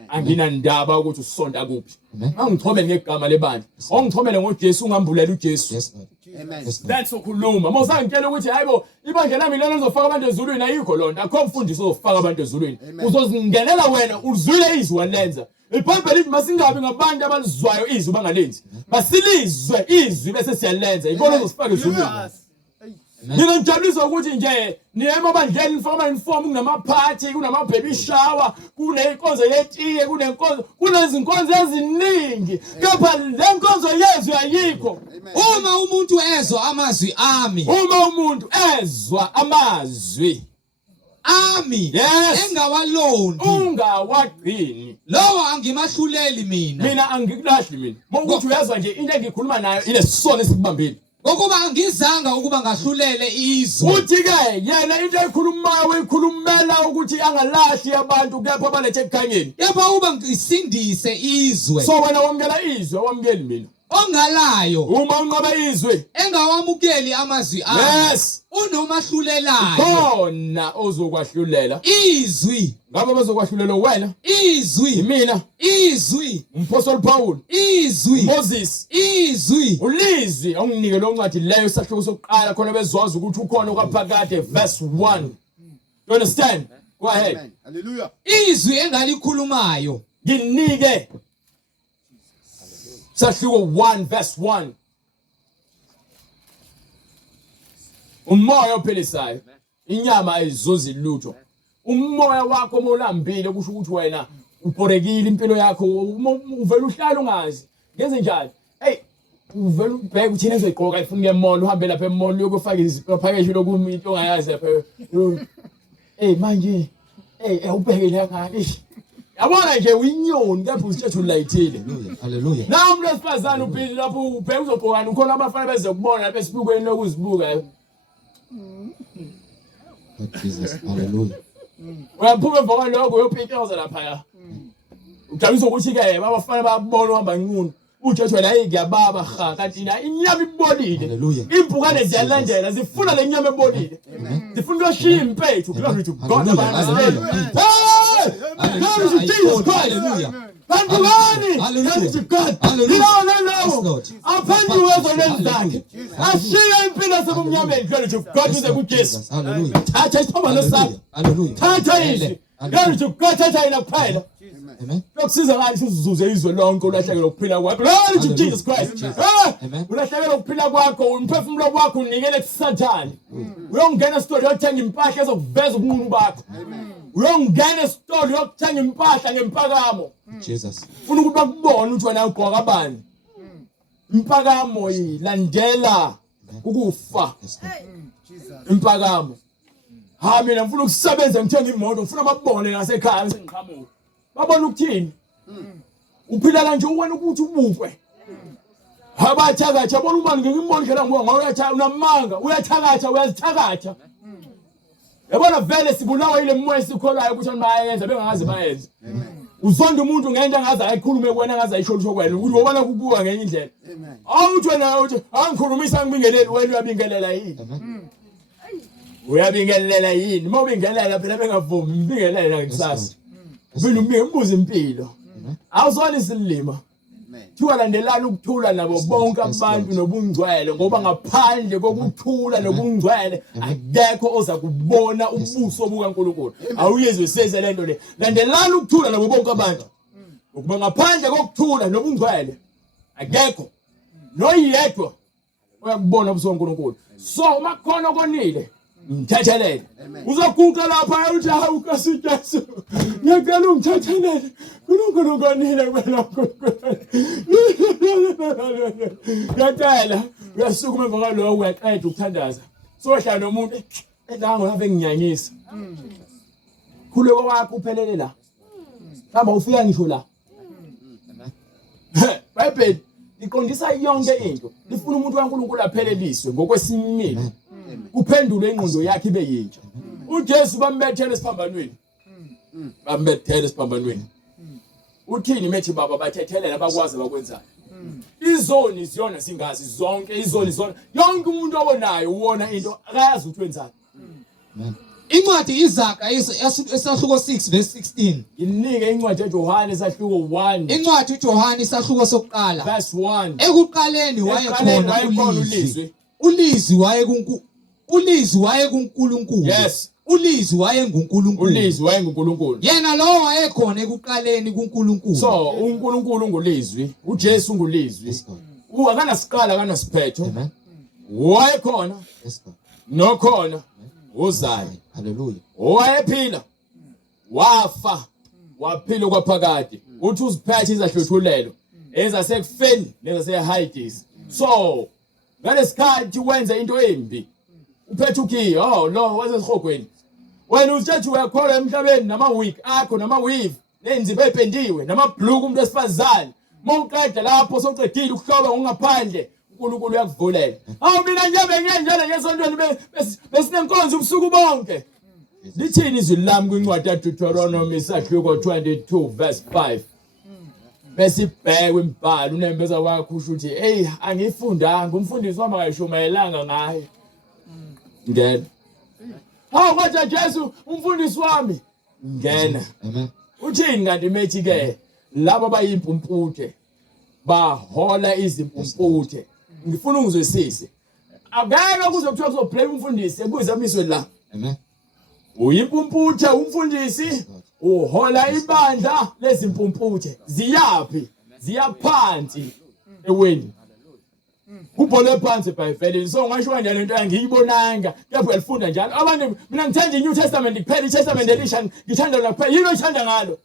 Anginandaba ukuthi usonda kuphi. Angithomele ngegama lebandla. Ongithomele ngoJesu ungambulela uJesu. Yes, Lord. Amen. That's ukhuluma. Mawusangitshela ukuthi hayibo ibandla lami lelo lizofaka abantu ezulwini ayikho lonto. Akho mfundisi ozofaka abantu ezulwini. Uzozingenela wena uzwile izwi walenza. iBhayibheli lithi masingabi ngabantu abalizwayo izwi bangalenzi. Basilizwe izwi bese siyalenza. Ikona ozosifaka ezulwini. Mina ngijabulisa ukuthi nje niyema abandleni nifaka ama-uniform kunamaphathi kunama-baby shower kunenkonzo yetiye kunezinkonzo eziningi kepha le nkonzo yezwi ayikho. Uma umuntu ezwa amazwi ami Uma umuntu ezwa amazwi ami Yes. engawalondi ungawagcini. lowo angimahluleli Mina angikulahli mina. Mokuthi uyazwa nje into engikhuluma nayo ilesono esikubambile. ngokuba angizanga ukuba ngahlulele izwe Uthi ke yena into ekhulumayo uyikhulumela ukuthi angalahli abantu kepha abalethe ekukhanyeni. kepha uba ngisindise izwe So wena wamukela izwe wamukeli mina. ongalayo Uma unqoba izwe. engawamukeli amazwi ami Yes. unomahlulelayo Khona ozokwahlulela. izwi Ngabe bazokwahlulela wena? izwi Mina, izwi uMpostoli Paul, izwi Moses, izwi ulizwi onginike lo ncwadi leyo isahluko sokuqala khona bezwazi ukuthi ukhona okwaphakade verse 1. You understand? Go ahead. Amen. Hallelujah. izwi engalikhulumayo Nginike sahluko 1 verse 1. Umoya ophilisayo, inyama ayizuzi lutho. Umoya wakho omolambile kusho ukuthi wena uborekile impilo yakho uvela uhlala ungazi. Ngenze njani? Hey, uvela ubheke ukuthi yena ezoyiqoka ifuna ngemall uhambe lapha emall uyokufaka izipackage lokumuntu ongayazi lapha. Hey manje, ubheke la ngani? Yabona nje uyinyoni kepha usithethe ulayithile. haleluya Na umuntu wesifazane ubhili lapho ubheke uzogqokana ukhona abafana bezokubona lapha esibukweni lokuzibuka. Jesus haleluya Uyaphuma emva kwalokho uyophicoza lapha. Udabisa ukuthi ke abafana bayabona uhamba nqunu. Ujesu wena ngiyababa ha kanti na inyama ibolile. Hallelujah. Impukane ziyalandela zifuna le nyama ebolile. Zifuna ukoshiya impethu glory to God. Hallelujah. Glory to Jesus Christ. Hallelujah. Kantukani. Hallelujah. Glory to God. Hallelujah. No. Yes, Lord. Aphenduke ezoneni zakhe. Hallelujah. Ashiya impilo sebumnyameni glory to God uze kuJesu. hallelujah Thatha isibambano sakho. hallelujah Thatha izwi. Glory to God thatha yena kuphela. amen Yokusiza ngani sizuze izwe lonke ulahlekelwe ukuphila kwakho. Glory to Jesus Christ. Amen. Ulahlekelwe ukuphila kwakho, umphefumulo wakho unikele kuSathane. Uyongena esitolo uyothenga impahla ezokuveza ubunqunu bakho. Uyongena esitolo uyothenga impahla ngempakamo. Jesus Ufuna ukuthi bakubone ukuthi wena ugqoka kabani. Impakamo ilandela ukufa. yes Lord Impakamo. Ha mina ngifuna ukusebenza ngithenga imoto, ngifuna babone ngasekhaya sengiqhamuka. Babona ukuthini? Uphila kanje wena ukuthi ubukwe. Abathakatha bona ubani ngimondlela ngoba uyathaka unamanga, uyathakatha uyazithakatha. Yabona vele sibulawa ile moya esikholayo ukuthi bayenza bengaze bayenze. Uzonda umuntu ngento engaze ayikhulume kuwena engaze ayisho lutho kwena ukuthi wobona kubuka ngenye indlela. Amen. Awuthi wena uthi angikhulumisa ngibingeleli wena uyabingelela yini? amen Uyabingelela yini? Uma ubingelela phela bengavumi ngibingelela ngekusasa. Mina umbuza impilo. Awuzona isilima. Amen. Thiwa landelana ukuthula nabo bonke abantu nobungcwele ngoba ngaphandle kokuthula nobungcwele akekho oza kubona ubuso bukaNkulunkulu. Awuyezwe seze lento le. Landelana ukuthula nabo bonke abantu. Ukuba ngaphandle kokuthula nobungcwele akekho noyedwa uyakubona ubuso bukaNkulunkulu. So uma khona okonile ngithethelele. Uzoguqa lapha uthi hawu nkasiJesu. Ngiyacela ungithethelele. KuNkulunkulu konile kwena uNkulunkulu. Ngiyacela uyasukuma emva kwalokho uyaqeda ukuthandaza. Sohlala nomuntu endango lapha enginyanyisa. Khuleko wakho uphelele la. Hamba ufika ngisho la. Bible iqondisa yonke into. Lifuna umuntu kaNkulunkulu apheleliswe ngokwesimilo. Kuphendule ingqondo yakhe ibe yintsha. uJesu bambethele esiphambanweni. Bambethele esiphambanweni. Uthini methi baba bathethelela bakwazi bakwenzayo. Izoni ziyona singazi zonke izoni zona. Yonke umuntu obonayo uwona into akayazi ukuthi wenzani. amen incwadi izaga esahluko 6 verse 16 Inike incwadi kaJohane esahluko 1 incwadi uJohane isahluko sokuqala verse 1. ekuqaleni wayekhona ulizwi ulizwi waye kuNkulunkulu Yes. ulizwi waye nguNkulunkulu Ulizwi wayenguNkulunkulu. yena lo wayekhona ekuqaleni kuNkulunkulu So uNkulunkulu ngulizwi, uJesu ngulizwi. yes Lord Akanasiqala akanasiphetho. amen Wayekhona yes Lord nokhona uzayo. hallelujah Wayephila wafa waphila kwaphakade. Uthi uziphethe izahluthulelo ezasekufeni nezasehades. So ngalesikhathi wenza into embi uphethe ukhiya lo wasesihogweni wena utshathi uyakholwa emhlabeni nama-wig akho nama-weave nenzimba ependiwe namabhluku umuntu wesifazane mawuqeda lapho sowuqedile ukuhloba ngokungaphandle uNkulunkulu uyakuvulela awu mina nje bengenjalo ngesontweni besinenkonzo ubusuku bonke lithini izwi lami kwincwadi kaDeuteronomy isahluko 22 verse 5 besibheke imibhalo unembeza wakho usho ukuthi hey angifundanga umfundisi wami akayishumayelanga ngayo ngena hawu kodwa Jesu umfundisi wami ngena Amen. uthini kanti methi ke labo bayimpumputhe bahola izimpumputhe ngifuna ungizwisise akeke kuzokuthiwa kuzoblame umfundisi ekuze amiswe la Amen. uyimpumputhe umfundisi uhola ibandla lezimpumputhe ziyapi ziyaphansi eweni kubhole phansi eBhayibhelini so ngisho kanjalo into engiyibonanga kepha uyalifunda njalo abantu mina ngithanda iNew Testament kuphela iTestament elisha ngithanda lona kuphela yini othanda ngalo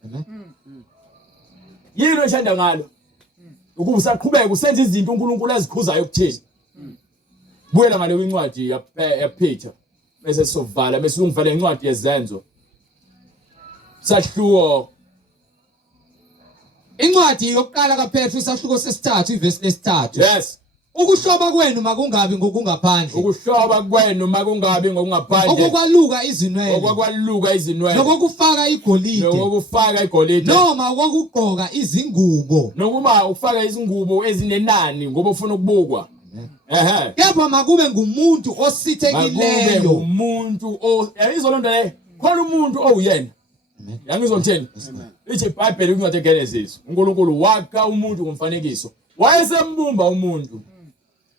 yini othanda ngalo ukuba usaqhubeka usenza izinto uNkulunkulu azikhuzayo kuthini buyela ngale kwincwadi yaPeter bese sizovala bese ungivala incwadi yezenzo sahluko Incwadi yokuqala kaPetru isahluko sesithathu ivesi lesithathu. yes Ukuhloba kwenu makungabi ngokungaphandle. ukuhloba kwenu makungabi ngokungaphandle Okokwaluka izinwele. okwakwaluka izinwele Nokokufaka igolide. nokufaka igolide Noma okokugqoka izingubo. nokuba ufaka izingubo ezinenani ngoba ufuna ukubukwa Kepha makube ngumuntu makube osithekileyo. umuntu izolonto le khona umuntu owuyena Amen. yangizomtheni ithi iBhayibheli kwincwadi kaGenesis uNkulunkulu wakha umuntu ngomfanekiso wayesembumba umuntu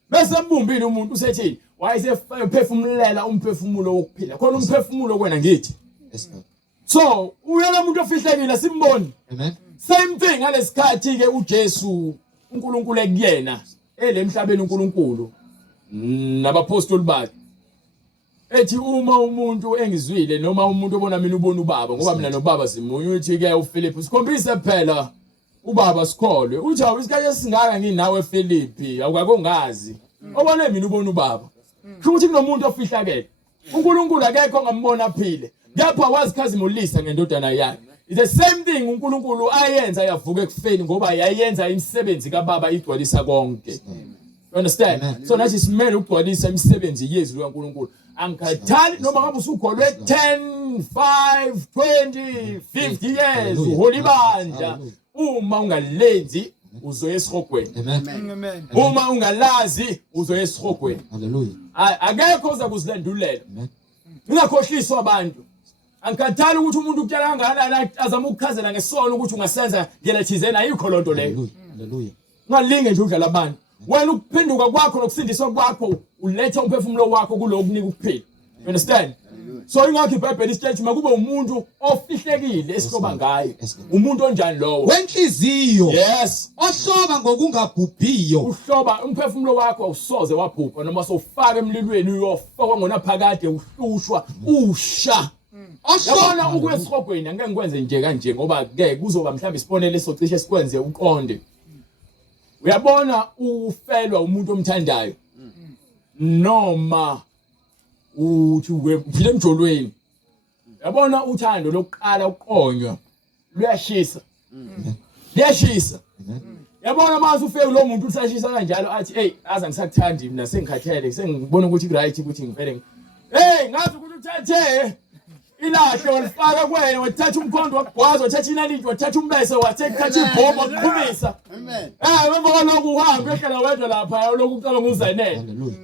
bese mbumbile umuntu usethini wayesephefumulela umphefumulo wokuphila khona umphefumulo okwena ngithi Yes, Lord. so uyena umuntu ofihlekile simboni Amen. same thing ngalesikhathi ke uJesu uNkulunkulu ekuyena emhlabeni uNkulunkulu nabapostoli bakhe ethi uma umuntu engizwile noma umuntu obona mina ubona ubaba ngoba mina nobaba simunye uthi ke uPhilip sikhombise phela ubaba sikholwe uthi awu isikhathi esingaka nginawe eFilipi awukakongazi obone mina ubona ubaba ukuthi kunomuntu ofihlakele uNkulunkulu akekho ongambona aphile kepha wazikhazimulisa ngendodana yakhe it's the same thing uNkulunkulu ayenza yavuka ekufeni ngoba yayenza imisebenzi kaBaba igcwalisa konke you understand so nathi simele ukugcwalisa imisebenzi yezwi kaNkulunkulu angikhathali noma ngabe usukholwe 10 5 20 50 years uholi bandla uma ungalenzi uzoya esihogweni Amen. Amen. uma ungalazi uzoya esihogweni Hallelujah. akekho oza kuzilandulela Amen. ngakhohliswa abantu angikhathali ukuthi umuntu ukutshela kangakanani azama ukukhazela ngesono ukuthi ungasenza ngela thizena ayikho lonto leyo Hallelujah. Hallelujah. ungalinge nje udlala abantu wena ukuphenduka kwakho nokusindiswa kwakho uletha umphefumulo wakho kulo kunika ukuphila you understand so ingakho iBhayibheli isithethe makube umuntu ofihlekile esihloba ngayo umuntu onjani lowo Wenhliziyo. yes Ohloba ngokungabhubhiyo. uhloba umphefumulo wakho awusoze wabhubha noma sowufaka emlilweni uyofakwa ngonaphakade uhlushwa usha yabona ukwesihogweni angeke ngikwenze nje kanje ngoba ke kuzoba mhlawumbe isibonelo socishe sikwenze uqonde uyabona ufelwa umuntu omthandayo noma uthi uphile emjolweni yabona uthando lokuqala uqonywa luyashisa yabona mase ufeke lo muntu usashisa kanjalo athi hey aza ngisakuthandi mina sengikhathele sengibona ukuthi right ukuthi ngivele hey ngazi ukuthi uthathe ilahle walifaka kwena wathatha umkhondo wakugwaza wathatha inaliti wathatha umbese wathatha ibhomu wakuqhumisa Amen. emva lokhu uhambe ehlala wedwa lapha lokhu ucala nguzanele Hallelujah.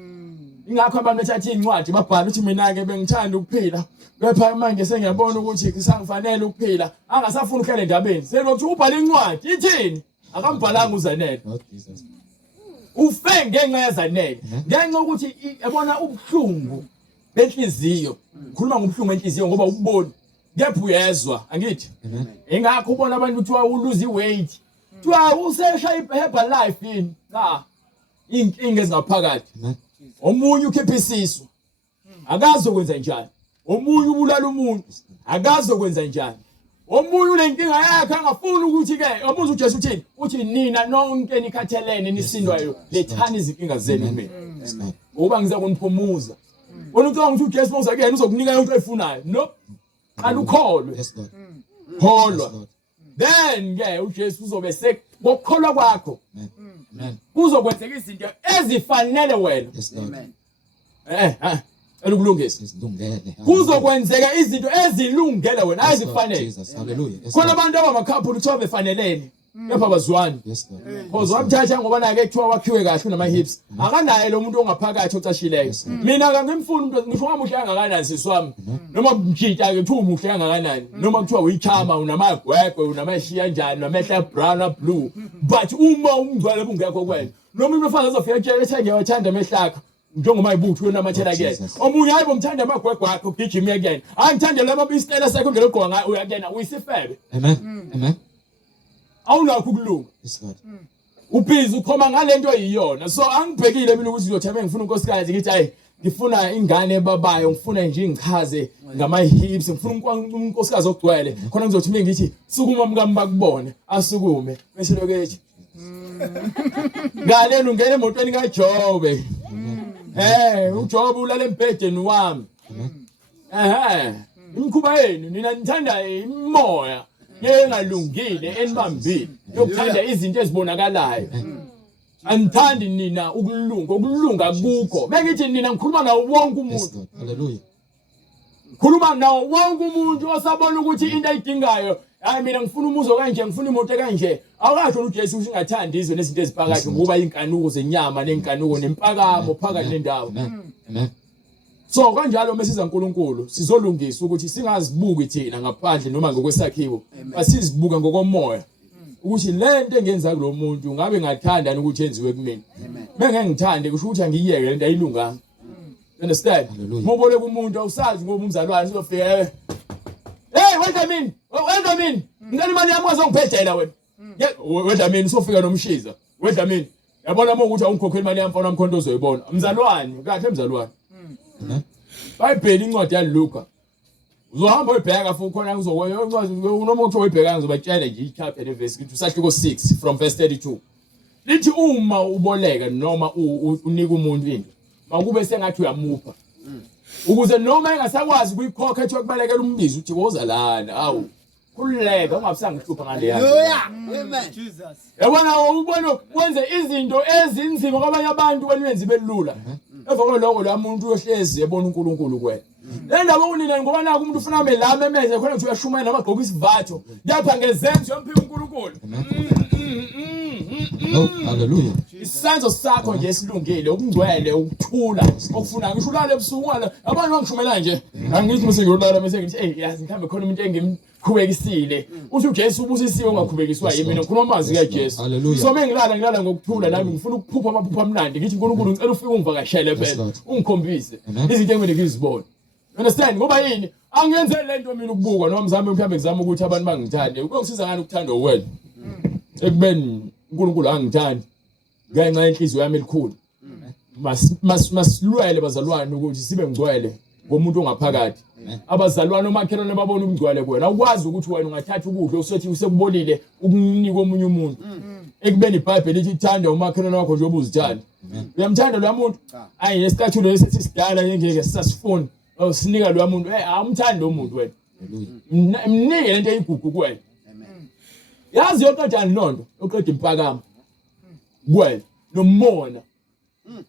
ingakho abantu bethatha incwadi babhala ukuthi mina ke bengithanda ukuphila kepha manje sengiyabona ukuthi kusangifanele ukuphila angasafuni ukuhlala endabeni selokuthi ubhala incwadi ithini akambhalanga uzanele Lord Jesus. ufe ngenxa yazanele ngenxa ukuthi yabona ubuhlungu benhliziyo khuluma ngobuhlungu benhliziyo ngoba uboni kepha uyezwa angithi Amen. ingakho ubona abantu kuthiwa uluze weight kuthiwa useshaya iHerbalife yini inkinga ezingaphakathi Amen. omunye ukhipha isisu akazi ukwenza njani omunye ubulala umuntu akazi ukwenza njani omunye unenkinga yakhe angafuni ukuthi ke omuzi uJesu uthini uthi nina nonke nikhathelene nisindwayo lethani izinkinga zenu mina Yes, Lord. ngoba ngiza kuniphumuza wena ucabanga ukuthi uJesu mawuza kuyena uzokunika yonke oyifunayo no Qala ukholwe. Yes, Lord. Kholwa. Yes, Lord. Then ke uJesu uzobe sekukholwa kwakho Amen. Amen. kuzokwenzeka izinto ezifanele wena. Yes, Lord. Amen. Elukulungisa. Sizilungele. Kuzokwenzeka izinto ezilungele wena Yes, Lord azifanele. Jesus. Hallelujah. Yes, Khona Lord. abantu abamakhaphu kuthiwa befanelene. Kepha bazwani. Yes, Lord. Cause wamthatha ngoba naye kuthiwa wakhiwe kahle unama hips. Akanaye lo muntu ongaphakathi ocashileyo. Yes, Lord. Mina akangimfuni umuntu ngisho ngamuhle kangakanani siswami. Noma mjita ke kuthiwa umuhle kangakanani. Noma kuthiwa uyichama unamagwegwe unamashiya njani namehla brown na blue. But uma ungcwele bungekho kwena. Noma umuntu ufana uzofika etshela ethi ngiyawathanda amehlaka. Njengoba ibuthu unamathela kuyena. Jesus. Omunye hayibo ngithanda amagwegwe akho ugijima kuyena. Angithande lama bistela sakho ngelogqoka ngayo uyakena uyisifebe. Amen. Amen. Awunakho ukulunga. Yes, Lord. Ubhizi ukhoma ngalento eyiyona. So angibhekile mina ukuthi ngiyothaba ngifuna unkosikazi ngithi hayi ngifuna ingane ebabayo ngifuna nje ngichaze ngama hips ngifuna unkosikazi ogcwele khona ngizothi mina ngithi sukuma mkami bakubone asukume bese lokethi ngale ungena emotweni kaJobe uJobe ulale embhedeni wami imkhuba yenu nina nithanda imoya yengalungile enibambile yokuthanda izinto ezibonakalayo anithandi nina ukulunga kukho bengithi nina ngikhuluma nawo wonke Yes, umuntu Lord. Hallelujah. ngikhuluma nawo wonke umuntu osabona ukuthi into ayidingayo hayi mina ngifuna umuzo kanje ngifuna imoto kanje awukasho uJesu ukuthi ungathandi izwe nezinto eziphakathi ngoba inkanuko zenyama nenkanuko nempakamo phakathi nendawo. Amen. Amen. So kanjalo mesiza uNkulunkulu sizolungisa ukuthi singazibuki thina ngaphandle noma ngokwesakhiwo asizibuka ngokomoya ukuthi lento engenza kulo muntu ngabe ngathandani ukuthi enziwe kumina bengeke ngithande kusho ukuthi angiyeke lento ayilunganga. Understand? Hallelujah. Mobole kumuntu awusazi ngoba umzalwane uzofika hey wait a minute ngani imali yami wazongiphetela wena wait a minute sofika nomshiza wait a minute yabona uma ukuthi awungikhokhela imali yami mfana wami ozoyibona mzalwane kahle mzalwane. Amen. Bayibhela incwadi yaLuka. Uzohamba uyibheka futhi khona uzokwenza incwadi noma uthi uyibheka ngizobatshela nje ichapter neverse kithi usahluko 6 from verse 32. Lithi uma uboleka noma unika umuntu into makube sengathi uyamupha. Ukuze noma engasakwazi ukuyikhokha ethi kubalekela umbizo uthi wozalana awu khululeka ungabisangihlupha ngale yakho. Hallelujah. Amen. Jesus. Yabona ubona wenze izinto ezinzima kwabanye abantu wenze belula. Emva kwalokho la muntu uyohlezi yabona uNkulunkulu kuwena. Le ndaba unina ngoba naku umuntu ufuna ame la memeze khona ukuthi uyashumana namagqoka isivatho. Yapha ngezenzo yomphika uNkulunkulu. Oh, hallelujah. Isenzo sakho nje esilungile ukungcwele ukuthula okufuna ngisho ulala ebusuku ngala abantu bangishumela nje angithi mase ngiyolala mase ngithi hey yazi ngikhambe khona umuntu engimkhubekisile uthi uJesu ubusisiwe ungakhubekiswa yimi mina ngikhuluma amazwi kaJesu Hallelujah. so ngilala ngokuthula nami ngifuna ukuphupha amaphupho amnandi ngithi uNkulunkulu ngicela ufike ungivakashele phela Lord. ungikhombise Amen. izinto engimele ngizibone. Understand ngoba yini angenze lento mina ukubuka noma mhlawumbe ngizama ukuthi abantu bangithande kungisiza ngani ukuthandwa wena ekubeni uNkulunkulu angithandi ngenxa yenhliziyo yami elikhulu masilwele bazalwane ukuthi sibe ngcwele ngomuntu ongaphakathi. Abazalwane omakhelwane babona ukungcwele kuwena awukwazi ukuthi wena ungathatha ukudla usethi usekubolile ukunika omunye umuntu ekubeni iBhayibheli lithi thanda umakhelwane wakho njengoba uzithanda. Uyamthanda lo muntu ayi nesicathulo lesithi sidala ngeke sisasifuni sinika lo muntu awumthandi lo muntu wena mnike lento eyigugu kuwena. Yazi yoqeda nonto oqeda impakamo kuwena nomona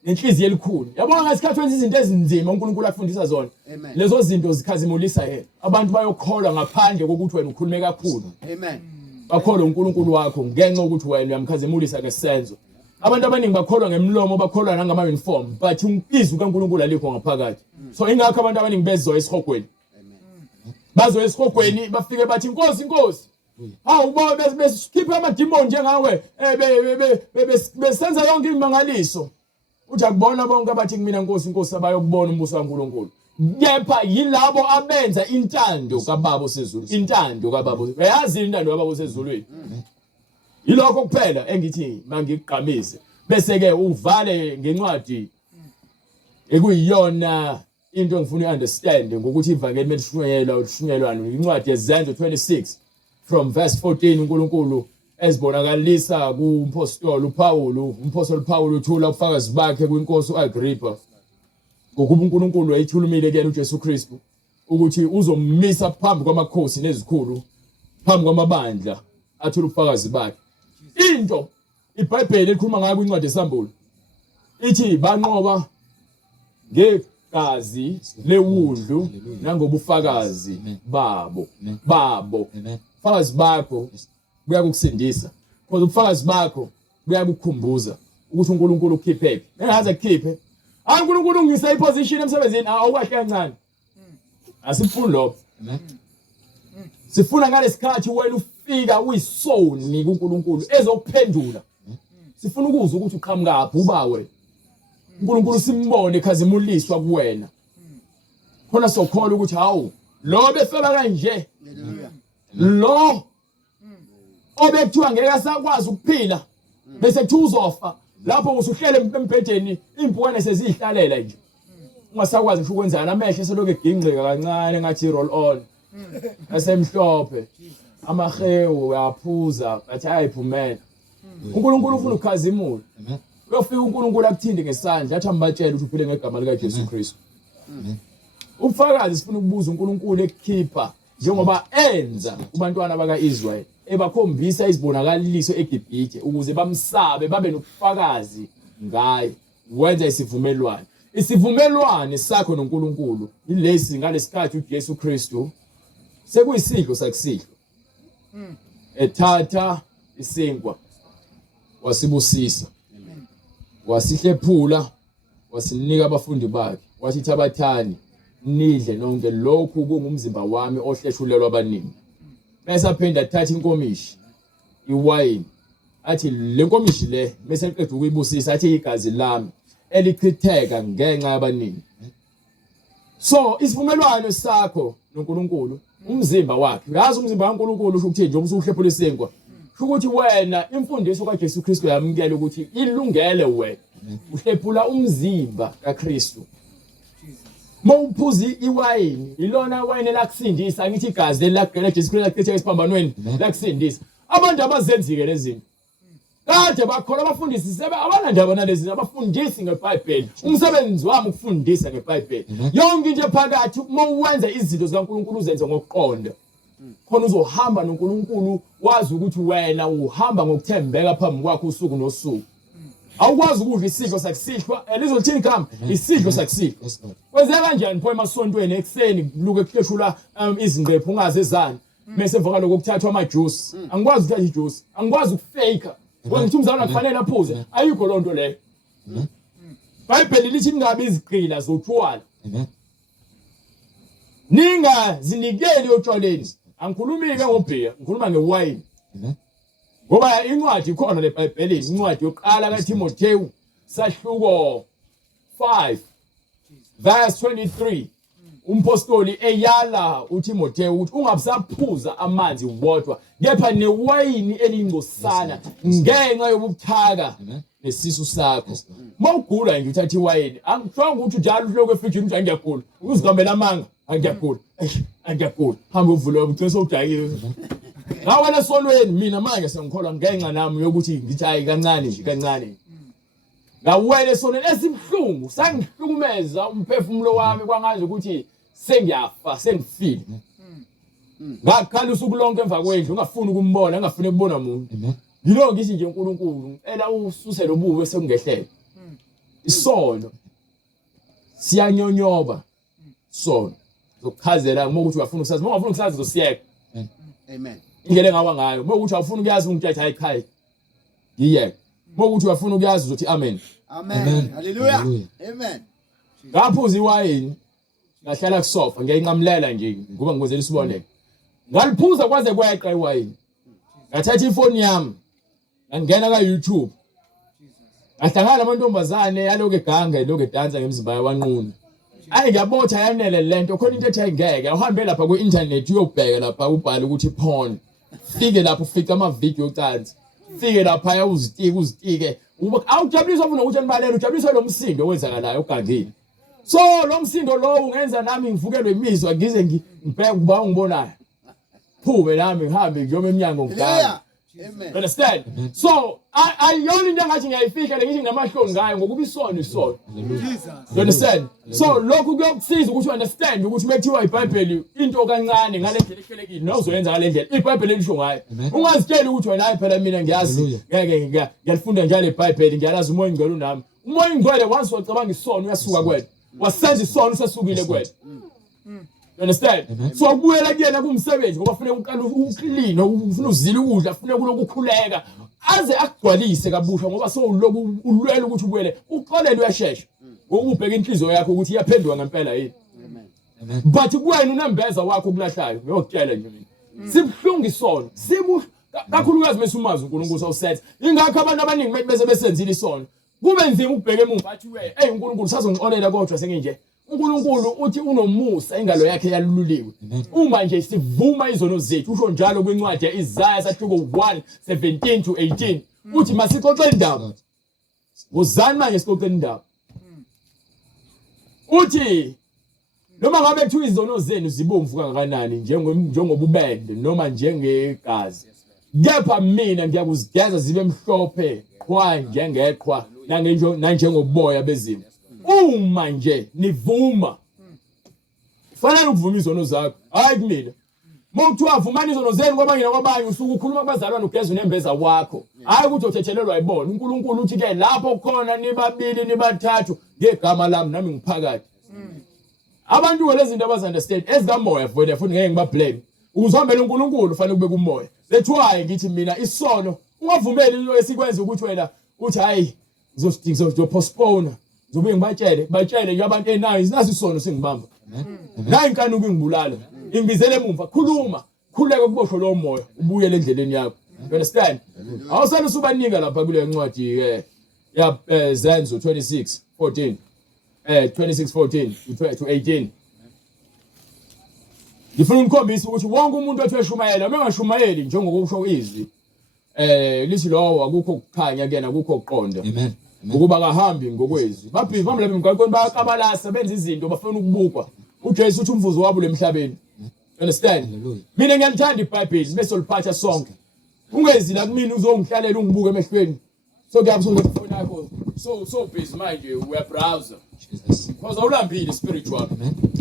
nenhliziyo elikhulu yabona ngasikhathi wenza izinto ezinzima uNkulunkulu afundisa zona lezo zinto zikhazimulisa yena abantu bayokholwa ngaphandle kokuthi wena ukhulume kakhulu. Amen. Bakholwa uNkulunkulu wakho ngenxa ukuthi wena uyamkhazimulisa ngesenzo. Abantu abaningi bakholwa ngemlomo bakholwa nangama uniform but izwi kaNkulunkulu alikho ngaphakathi. So ingakho abantu abaningi bezo esihogweni bazo esihogweni bafike bathi inkosi hawu ubona besikhipha amadimoni njengawe besenza yonke imangaliso uthi akubona bonke abathi kumina inkosi abayokubona umbuso kaNkulunkulu kepha yilabo abenza intando kaBaba osezulwini intando kaBaba uyazi intando kaBaba osezulwini yilokho kuphela engithi mangigqamise bese ke uvale ngencwadi ekuyiyona into engifuna uunderstand ngokuthi ivangeli melishunyelwa incwadi yezenzo 26 from verse 14 uNkulunkulu esibonakalisa kumpostoli Paul uthula ubufakazi bakhe kwinkosi uAgrippa ngokuba uNkulunkulu ayithulumile kuyena uJesu Kristu ukuthi uzomisa phambi kwamakhosi nezikhulu phambi kwamabandla athula ubufakazi bakhe. Into iBhayibheli elikhuluma ngayo kwincwadi yesambulo ithi banqoba ngegazi lewundlu nangobufakazi babo. Ubufakazi bakho buyakusindisa. Because ubufakazi bakho buyakukhumbuza ukuthi uNkulunkulu ukhiphe. Engaze akukhiphe. uNkulunkulu ungisa iposition emsebenzini awukahle kancane. Asifuni lokho. Sifuna ngalesikhathi wena ufika uyisoni kuNkulunkulu ezokuphendula. Sifuna ukuzwa ukuthi uqhamuka uba wena. uNkulunkulu simbone ekhazimuliswa kuwena. Khona sokholwa ukuthi hawu lo befela kanje. Lo obekuthiwa ngeke asakwazi ukuphila bese kuthi uzofa lapho usuhlele embhedeni impukane sezihlalela nje. Ungasakwazi ngisho ukwenzana amehlo selokhu egingqika kancane ngathi roll on. Asemhlophe. Amahewu uyaphuza bathi ayiphumela. uNkulunkulu ufuna ukukhazimula. Uyofika uNkulunkulu akuthinde ngesandla athi ambatshela ukuthi uphile ngegama lika Jesu Kristu. Ubufakazi sifuna ukubuza uNkulunkulu ekukhipha njengoba enza kubantwana bakaIsrael ebakhombisa izibonakaliso eGibhithe ukuze bamsabe babe nobufakazi ngaye wenza isivumelwano. Isivumelwano sakho noNkulunkulu ilesi ngalesikhathi uJesu Kristu sekuyisidlo sakusidlo. Ethatha isinkwa wasibusisa. Wasihlephula wasinika abafundi bakhe. Wathi thabathani nidle nonke lokhu kungumzimba wami ohleshulelwa abaningi. Bese aphinda athatha inkomishi iwayini. Athi le nkomishi le bese eqeda ukuyibusisa athi igazi lami elichitheka ngenxa yabaningi. So isivumelwano sakho noNkulunkulu umzimba wakhe. Uyazi umzimba kaNkulunkulu usho ukuthi nje usuhlephula isinkwa. Sho ukuthi wena imfundiso kaJesu Kristu yamukela ukuthi ilungele wena. Uhlephula umzimba kaKristu. Mawuphuza iwayini ilona wayini lakusindisa ngithi igazi lakugcwele Jesu Kristu lakuchitheka esiphambanweni lakusindisa. Abantu abazenzike lezi zinto. Kade bakhona abafundisi sebe abanandaba nalezi abafundisi ngeBhayibheli. Umsebenzi wami ukufundisa ngeBhayibheli. Yonke into ephakathi mawuwenza izinto zikaNkulunkulu uzenze ngokuqonda. Khona uzohamba noNkulunkulu wazi ukuthi wena uhamba ngokuthembeka phambi kwakhe usuku nosuku. Awukwazi ukudla isidlo sakusihlwa elizothini igama isidlo sakusihlwa. Kwenzeka kanjani pho emasontweni ekseni luke kuhleshula izingqephu ungaze ezana bese emva kaloko ukuthathwa amajuice. Angikwazi ukuthatha ijuice, angikwazi ukufake. Wena uthi umzalwane kufanele aphuze ayikho lonto leyo. Bhayibheli lithi ningabe izigqila zotshwala. Ningazinikeli otshwaleni. Angikhulumi ke ngobhiya, ngikhuluma ngewayini. Ngoba incwadi ikhona leBhayibheli, incwadi yokuqala kaTimotheyu sahluko 5 verse 23. Umpostoli eyala uTimotheyu ukuthi ungabusaphuza amanzi wodwa kepha newayini elingcosana ngenxa yobuthaka nesisu sakho. Mawugula nje uthatha iwayini angishonga ukuthi njalo uhloko efrijini ukuthi ngiyagula uzigambela amanga angiyagula hamba uvule ugcine sowudayile. Ngawela sonweni mina manje sengikholwa ngenxa nami yokuthi ngithi hayi kancane nje kancane. Ngawela esonweni esimhlungu sangihlukumeza umphefumulo wami kwangaze ukuthi sengiyafa sengifile. Ngakhala usuku lonke emva kwendlu ungafuni ukumbona ngafuni ukubona umuntu. Yilo ngithi nje uNkulunkulu ela ususe lobuwe bese ungehlela. Isono siyanyonyoba sono zokuchazela ngokuthi uyafuna ukusazi uma ungafuna ukusazi uzosiyeka. Amen. Ingele ngawa ngayo uma ukuthi awufuna ukuyazi ungithi hayi ekhaya ngiyeke uma ukuthi uyafuna ukuyazi uzothi amen. Amen. Hallelujah. Amen. Ngaphuza iwayini ngahlala kusofa ngiyanqamulela nje ngoba ngibozela isibonelo. Ngaliphuza kwaze kweqa iwayini. Ngathatha ifoni yami ngangena ka YouTube. Ngahlangana amantombazane yaloke eganga eloke dansa ngemizimba yawanquna. Ayi ngiyabotha yanele lento khona into ethi ayingeke uhambe lapha ku internet uyobheka lapha ubhale ukuthi porn. Fike lapho ufika ama video ocansi. Fike lapha uzitike awujabuliswa ufuna ukuthi nibalele ujabuliswa lo msindo owenzakalayo ogangeni. So lo msindo lo ungenza nami ngivukelwe imizwa ngize ngibheke kuba ungibonayo. Phube nami ngihambe ngiyoma eminyango ngiganga. Amen. Understand? So ayiyona into engathi ngiyayifihla ngithi nginamahloni ngayo ngokuba isono. You understand? So lokhu kuyokusiza ukuthi understand ukuthi mekuthiwa iBhayibheli into kancane ngale ndlela ehlelekile nozoyenza ngale ndlela iBhayibheli lisho ngayo. Ungazitshela ukuthi wena hayi phela mina ngiyazi ngiyalifunda njalo iBhayibheli ngiyalazi umoya ingcwele unami. Umoya ingcwele once wacabanga isono uyasuka kwena. Wasenza isono usesukile kwena. You understand? So ukubuyela kuyena kumsebenzi ngoba kufanele uqale uclean ufuna uzila ukudla ufuna ukukhuleka aze akugcwalise kabusha ngoba sowuloku ulwela ukuthi ubuyele uxolele uyashesha ukubheka inhliziyo yakho ukuthi iyaphendula ngempela yini. Amen. But kuwena unembeza wakho kulahlayo ngiyokutshela nje mina sibhlungu isono kakhulukazi mesumazi uNkulunkulu sawusetha ingakho abantu abaningi bese besenzile isono kube nzima ukubheka emuva athi we uNkulunkulu sazongixolela kodwa senginje uNkulunkulu uthi unomusa ingalo yakhe yalululiwe. Uma nje sivuma izono zethu usho njalo kwincwadi yaIsaya sahluko 1:17 to 18 uthi masixoxe indaba. Uzani manje sixoxe indaba. Uthi noma ngabe kuthiwa izono zenu zibomvu kangakanani njengobubende noma njengegazi. Kepha mina ngiyakuzigeza zibe mhlophe kwa njengeqhwa nanjengoboya bezimo. Uma nje nivuma fanele ukuvuma izono zakho hayi kumina mawuthiwa vumani izono zenu ngoba ngina kwabanye usuku ukhuluma kubazalwane ugeza unembeza wakho hayi ukuthi uthethelelwa yibona uNkulunkulu uthi ke lapho khona nibabili nibathathu ngegama lami nami ngiphakathi. Abantu lezi zinto abazi-understand ezikamoya futhi ngeke ngibablame ukuzohambela uNkulunkulu fanele kube kumoya bethiwaye ngithi mina isono ungavumeli into esikwenza ukuthi wena uthi hayi ngizopostpone zobe ngibatshele nje abantu enayo isinasi isono singibamba. La inkani ukungibulala ingibizele emumva khuleka kuboshwe lo moya ubuyele endleleni yakho. You understand? Awusale usubanika lapha kule ncwadi ya Zenzo 26:14 26:14 to 18. Ngifuna ukukhombisa ukuthi wonke umuntu othi eshumayela mengashumayeli njengokusho izwi lithi lo akukho ukukhanya kuyena akukho ukuqonda. Amen. Ukuba kahambi ngokwezwi babhizi bamla emgaqweni bayakabalasa benza izinto bafuna ukubukwa uJesu uthi umvuzo wabo lemhlabeni. Understand? Mina ngiyalithanda iBhayibheli bese uliphatha sonke ungezi la kumina uzongihlalela ungibuke emehlweni so kuyabuza ifoni yakho so busy manje we browser because awulambile spiritual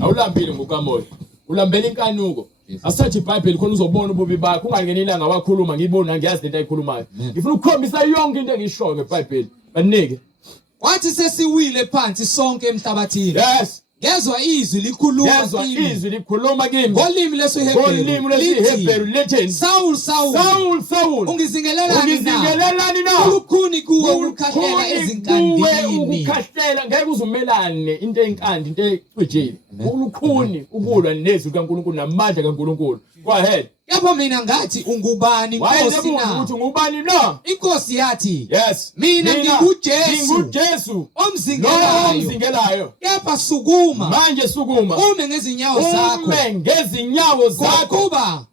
awulambile ngokamoya ulambela inkanuko asathi iBhayibheli khona uzobona ububi bakho ungangeni ilanga wakhuluma ngibona ngiyazi lento ayikhulumayo ngifuna ukukhombisa yonke into engishoyo ngeBhayibheli banike wathi sesiwile phansi sonke emhlabathini. Yes. Ngezwa izwi likhuluma kimi ngolimi lesiHebheru lithi Saul ungizingelelani na ulukhuni kuwe ukukhahlela ezinkandini ukukhahlela ngeke uzumelane into enkandi into ecijile ulukhuni ukulwa nezwi kaNkulunkulu namandla kaNkulunkulu. Go ahead. Yabo mina ngathi ungubani Nkosi na ukuthi ngubani na Inkosi yathi yes mina nginguJesu omzingelayo kepha sukuma manje sukuma ume ngezinyawo zakho kuba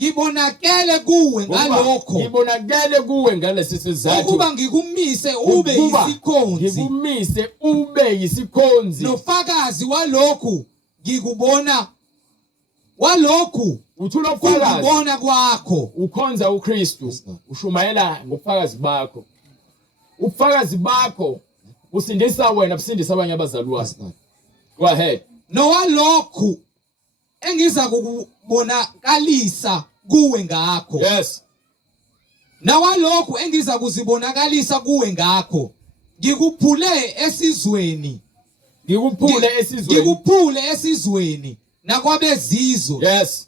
ngibonakele kuwe ngalesi sizathu ukuba ngikumise ube yisikhonzi nofakazi walokhu ngikubona uthula ubufakazi ukubona kwakho ukhonza uKristu ushumayela ngobufakazi bakho ubufakazi bakho usindisa wena busindisa abanye abazalwane. Go ahead. Nowalokhu engiza kukubonakalisa kuwe ngakho. Yes. Nawalokhu engiza kuzibonakalisa kuwe ngakho ngikuphule esizweni nakwabezizwe. Yes.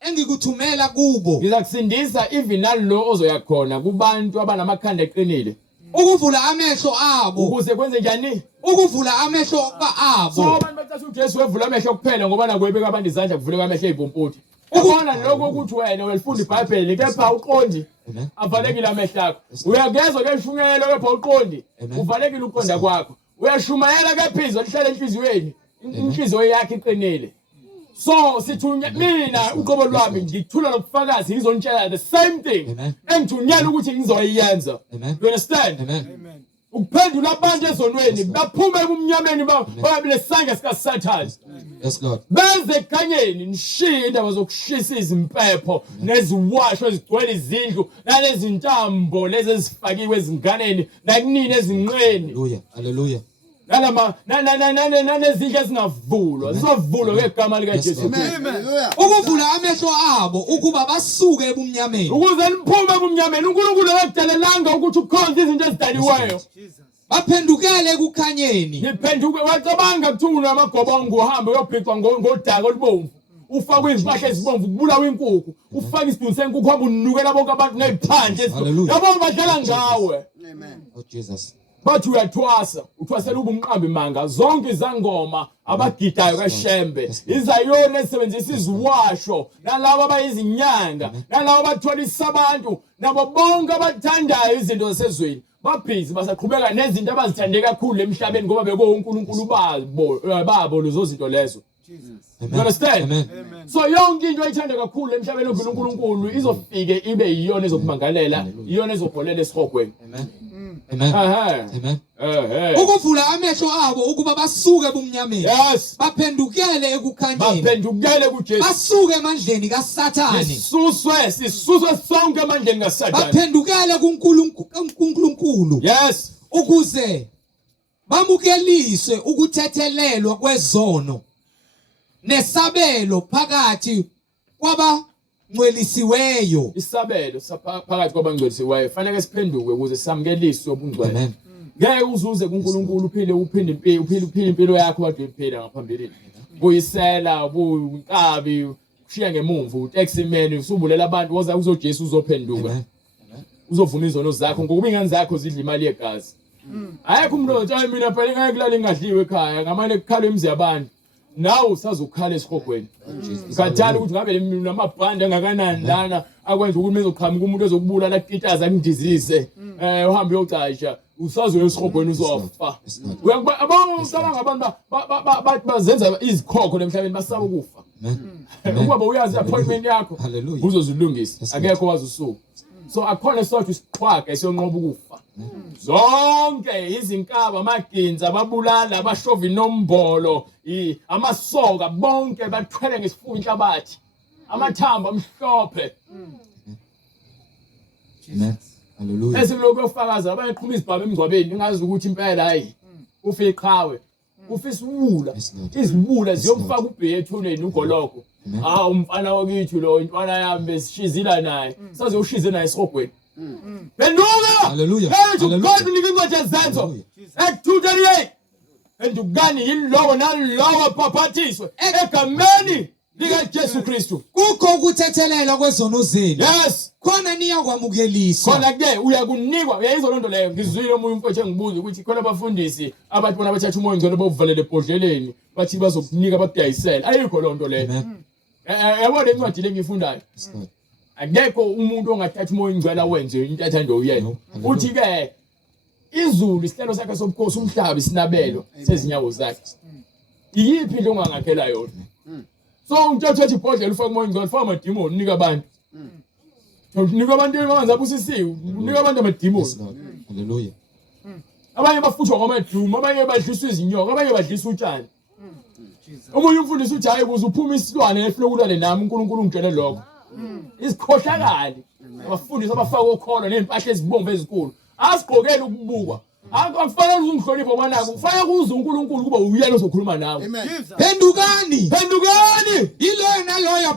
Engikuthumela kubo ngizakusindisa even nalo ozoyakhona kubantu abanamakhanda eqinile ukuvula amehlo abo ukuze kwenze njani ukuvula amehlo abo. So abantu bathi uJesu wevula amehlo kuphela ngoba nakwebeka abantu izandla kuvuleka amehlo ezimpomputhi ukubona lokho ukuthi wena welifunda iBhayibheli kepha uqondi avalekile amehlo akho uyagezwa ke ishungelo kepha uqondi uvalekile uqonda kwakho uyashumayela kephizo lihlala enhliziyweni inhliziyo yakhe iqinile. So sithunya mina uqobo lwami ngithula lobufakazi ngizonitshela the same thing engithunyela ukuthi ngizoyenza. You understand? Amen. Ukuphendula abantu ezonweni baphuma ebumnyameni babile sanga sikaSathane Yes, Lord. Beze ekhanyeni nishiye indaba zokushisa izimpepho neziwasho ezigcwele izindlu nalezi ntambo lezi ezifakiwe ezinganeni nakunini ezinqeni. Hallelujah. Hallelujah. Nalama nanezindlu ezingavulwa zizovulwa ngegama lika Jesu. Hallelujah. ukuvula amehlo abo ukuba basuke ebumnyameni Ukuze niphume kumnyameni uNkulunkulu akudalelanga ukuthi ukhonze izinto ezidaliweyo. baphendukele ekukhanyeni Niphenduke wacabanga kuthi unamagobongo uhambe uyobhicwa ngodaka olubomvu. Ufake izimpahla ezibomvu kubulawa inkukhu. Ufake isidungu senkukhu hamba unukela bonke abantu ngeziphandle. Hallelujah. Yabo badlala ngawe. Amen. Oh, Jesus. Bathi uyathwasa, uthwasela ubumqambi manga zonke izangoma abagidayo kaShembe, izayona ezisebenzisa iziwasho, nalabo abayizinyanga, nalabo abathwalisa abantu, nabo bonke abathandayo izinto zasezweni. Babhizi basaqhubeka nezinto abazithande kakhulu emhlabeni ngoba bekuNkulunkulu babo lezo zinto lezo. You Amen. understand? Amen. So yonke into ayithanda kakhulu emhlabeni ovela uNkulunkulu izofike ibe yiyona ezokumangalela, iyona ezopholela esihogweni. Amen. Amen. Amen. ukuvula amehlo abo ukuba basuke ebumnyameni Yes. baphendukele ekukhanyeni Baphendukele kuJesu. basuke emandleni kaSathane Sisuswe sonke emandleni kaSathane. baphendukele kuNkulunkulu Yes. ukuze bamukeliswe ukuthethelelwa kwezono nesabelo phakathi kwabangcwelisiweyo Isabelo phakathi kwabangcwelisiweyo fanele siphenduke ukuze samukeliswe ubungcwele. Amen. Ngeke uzuze kuNkulunkulu uphile impilo yakho kade uyiphila ngaphambili. Buyisela, ubunkabi, kushiya ngemuva, uTexman usubulela abantu woza kuzoJesu uzophenduka. Amen. Uzovuma izono zakho ngokuba ingane zakho zidla imali yegazi. Ayekho umuntu othi mina phela ngeke kulala ingadliwe ekhaya ngamane kukhala emzi yabantu. Nawe usazokhala esihogweni. Ngathanda ukuthi ngabe namabhandi angakanani lana akwenza ukuthi mezoqhamuka umuntu ezokubulala akithaza akudizise uhambe uyocasha usazoya esihogweni uzofa. Uyabona abantu bazenza izikhokho emhlabeni basaba ukufa. Amen. Ukuba uyazi appointment yakho Hallelujah. uzozilungisa akekho wazi usuku. So akhona sothi isiqhwaga esiyonqoba ukufa. Zonke izinkaba amaginza ababulala abashova inombolo amasoka bonke bathwele ngesifuba inhlabathi amathambo amhlophe Amen. Hallelujah. esilokho yofakaza abayeqhuma izibhamu emngcwabeni ngazi ukuthi impela hayi ufe iqhawe ufisa ubula Yes, Lord. izibula ziyomfaka ubheke ethuneni ugoloko umfana wakithi lo intwana yami besishizila naye sazoyishize naye esihogweni. Phenduka! Hallelujah. Ethi Hallelujah. uqonda unika incwadi yezenzo. Hallelujah. Act 2:38. Phendukani yilowo nalowo baphathiswe egameni lika Jesu Kristu. kukho ukuthethelelwa kwezono zenu Yes. khona niyakwamukeliswa Khona ke uyakunikwa uyayizolonto leyo ngizwile umuntu mfowethu engibuza ukuthi khona abafundisi abathi bona bathatha umoya ngcwele bawuvalele ebhodleleni bathi bazokunika bakudayisela ayikho lonto leyo. Amen. Yabona incwadi lengiyifundayo. Yes, Lord. Akekho umuntu ongathatha umoya ngcwele wenze into athanda uyena. No. Uthi ke izulu isihlalo sakhe sobukhosi umhlaba isinabelo sezinyawo zakhe. Iyiphi into ongangakhela yona? So umthatha ethi ibhodlela ufaka umoya ngcwele ufaka amadimoni unika abantu. Unika abantu emanzi abusisiwe, unika abantu amadimoni. Yes, Lord. Hallelujah. Abanye bafuthwa ngamadumo, abanye badliswa izinyoka, abanye badliswa utshani. Omunye umfundisi uthi hayi kuze uphuma isilwane efuna ukulale nami uNkulunkulu ungitshele lokho. Isikhohlakali. Abafundisi abafaka okhona nezimpahla ezibomvu ezinkulu. Asigqokela ukubukwa. Akufanele uzingihloniphe mwanako, kufanele kuze uNkulunkulu kuba uyena ozokhuluma nawe. Amen. phendukani Phendukani! yiloyo naloyo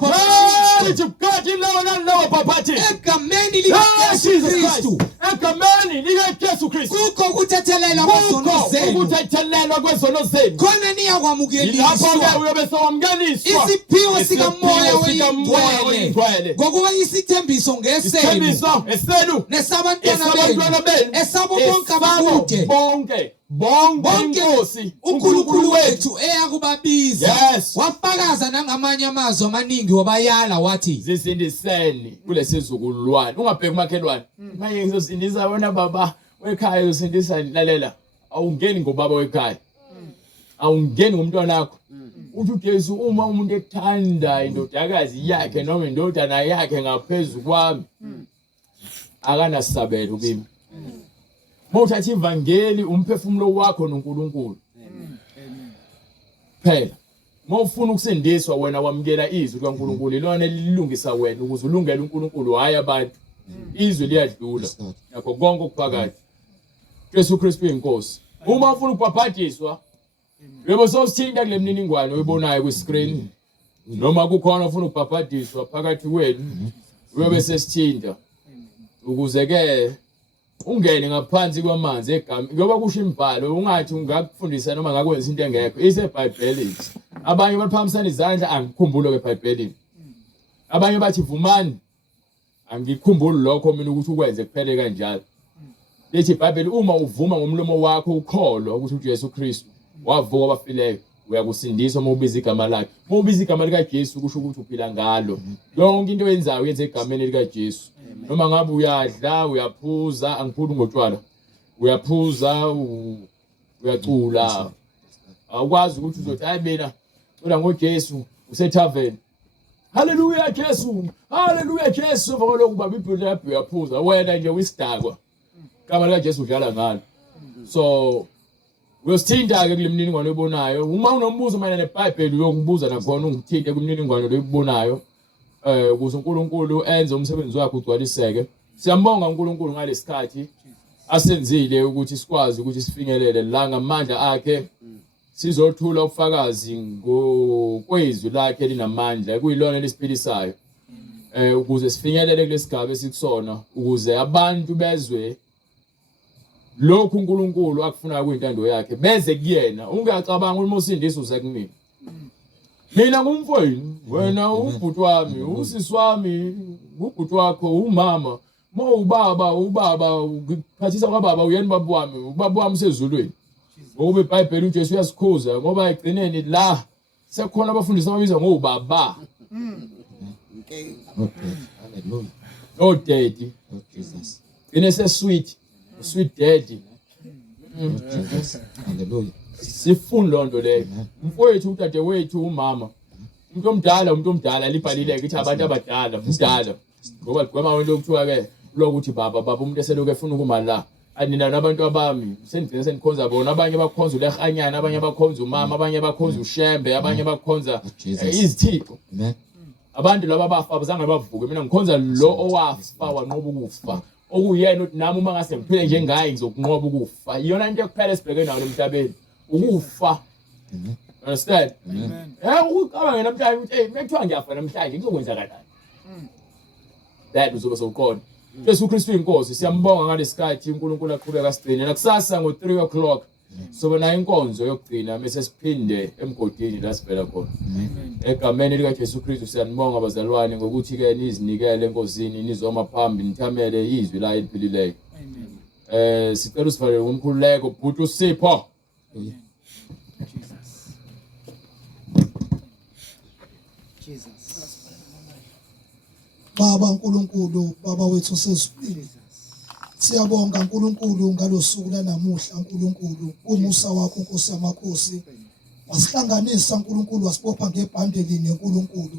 Hey, Jibukati lawo nalowo baphathi. egameni Jesus likaKristu Christ. Egameni lika Jesu Kristu. kukho ukuthethelelwa kwezono Kukho zenu ukuthethelelwa kwezono zenu. khona Lapho-ke niyakwamukeliswa uyobe sewamngeniswa. isiphiwo sikamoya oyingcwele. oyingcwele ngokuba isithembiso ngesenu Isithembiso esenu. nesabantwana benu esabo bonke abakude bonke inkosi uNkulunkulu wethu eyakubabiza Yes. wafakaza nangamanye amazwi amaningi wabayala wathi zisindiseni kulesi zukulwane ungabheki umakhelwane manje ngizosindisa wena baba wekhaya uzosindisa lalela awungeni ngobaba wekhaya awungeni ngomntwana wakho uthi uJesu uma umuntu ethanda indodakazi yakhe noma indodana yakhe ngaphezulu kwami akanasabelo kimi. Mawuthatha ivangeli umphefumulo wakho noNkulunkulu. Phela Mawufuna ukusindiswa wena wamkela izwi kaNkulunkulu ilona elilungisa wena ukuze ulungele uNkulunkulu hayi abantu. Izwi liyadlula yakho konke okuphakathi. Jesu Kristu inkosi. Uma ufuna ukubhabhadiswa yebo sowusithinta kule mniningwane oyibonayo ku screen. Noma kukhona ufuna ukubhabhadiswa phakathi kwenu uyobe sesithinta ukuze ke ungene ngaphansi kwamanzi egama ngoba kusho imibhalo ungathi ungakufundisa noma ngakwenza into engekho iseBhayibhelini. Abanye baphamisana izandla angikhumbule kweBhayibhelini. Abanye bathi vumani angikhumbuli lokho mina ukuthi ukwenze kuphele kanjalo. Lethi iBhayibheli uma uvuma ngomlomo wakho ukholwa ukuthi uJesu Kristu wavuka abafileyo uyakusindiswa uma ubiza igama lakhe. Uma ubiza igama lika Jesu kusho ukuthi uphila ngalo. Yonke into oyenzayo uyenze egameni lika Jesu. Noma ngabe uyadla uyaphuza angikhulu ngotshwala. Uyaphuza uyacula. Awukwazi ukuthi uzothi hayi mina cula ngoJesu usethaveni. Hallelujah Jesu. Hallelujah Jesu volo kuba iBhayibheli lapho uyaphuza wena nje wisidakwa. Igama lika Jesu udlala ngalo. So uyosithinta ke kule mniningwane oyibonayo. Uma unombuzo mayelana neBhayibheli uyokubuza nakhona ungithinte kumniningwane loyibonayo. Ukuze uNkulunkulu enze umsebenzi wakhe ugcwaliseke. Siyambonga uNkulunkulu ngalesikhathi asenzile ukuthi sikwazi ukuthi sifinyelele la ngamandla akhe. Sizothula ubufakazi ngokwezwi lakhe linamandla kuyilona lesiphilisayo. Ukuze sifinyelele kulesigaba esikusona ukuze abantu bezwe lokhu uNkulunkulu akufuna kuyintando yakhe beze kuyena. Ungacabanga ukuthi usindisa uze kumina. Mina ngumfowenu, wena ubhuti wami, usisi wami, ubhuti wakho, umama, ubaba, ukuphathisa kwababa uyeni baba wami, ubaba wami usezulwini. Ngoba iBhayibheli uJesu uyasikhuza ngoba egcineni la sekukhona abafundisi ababiza ngobaba. Okay. Hallelujah. No daddy. Oh Jesus. Inese sweet daddy. Jesus. Hallelujah. Sifuna lonto leyo. Mfowethu udade wethu umama. Umuntu omdala libhalile ukuthi abantu abadala umdala. Ngoba gwema wena lokuthiwa ke lokuthi baba umuntu eseloku efuna ukuma la. Anina nabantu abami senigcina senikhonza bona abanye bakhonza uLehanyana abanye bakhonza umama abanye bakhonza uShembe abanye bakhonza izithixo. Amen. Abantu laba bafa abazange bavuke mina ngikhonza lo owafa wanqoba ukufa. Okuyena uthi nami uma ngase ngiphile njengaye ngizokunqoba ukufa. Iyona into ekuphela esibhekene nayo emhlabeni. Ukufa. Amen. Understand? Amen. Ukucabanga namhlanje ukuthi hey mekuthiwa ngiyafa namhlanje ngizokwenza kanjani? That uzobe sowuqona. Jesu Kristu inkosi siyambonga ngalesikhathi uNkulunkulu aqhubeka sigcine nakusasa ngo3 o'clock. Sobe na inkonzo yokugcina bese siphinde emgodini la sivela khona. Egameni lika Jesu Kristu siyanibonga bazalwane ngokuthi ke nizinikele enkosini nizoma phambi nithamele izwi la eliphilileyo. Sicela usivalele ngomkhuleko bhuti uSipho. Jesus. Baba uNkulunkulu, Baba wethu osezulwini. Siyabonga uNkulunkulu ngalosuku lanamuhla uNkulunkulu, umusa wakho Nkosi yamakhosi. Wasihlanganisa uNkulunkulu wasibopha ngebhande linye uNkulunkulu.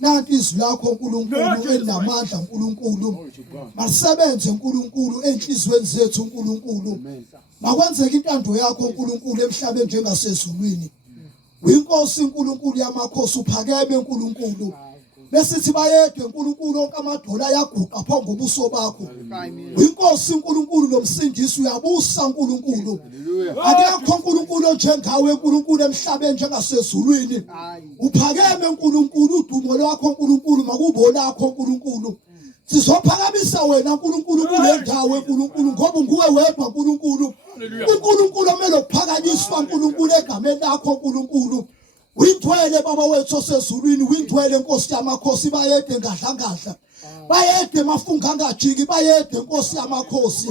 Nanti izwi lakho uNkulunkulu elinamandla uNkulunkulu. Masisebenze uNkulunkulu enhlizweni zethu uNkulunkulu. Makwenzeke intando yakho uNkulunkulu emhlabeni njengasezulwini. Uyinkosi uNkulunkulu yamakhosi uphakeme uNkulunkulu. Besithi bayedwe uNkulunkulu onke amadola ayaguqa phambi kobuso bakho. Uyinkosi uNkulunkulu nomsindisi uyabusa uNkulunkulu. Akekho uNkulunkulu njengawe uNkulunkulu emhlabeni njengasezulwini. Uphakeme uNkulunkulu udumo lwakho uNkulunkulu makubo lakho uNkulunkulu. Sizophakamisa wena uNkulunkulu kule ndawo uNkulunkulu ngoba nguwe wedwa uNkulunkulu. uNkulunkulu omele ukuphakanyiswa uNkulunkulu egameni lakho uNkulunkulu. Uyithwele baba wethu osezulwini, uyithwele Nkosi yamakhosi bayede ngadla. Bayede mafunga ngajiki bayede Nkosi yamakhosi.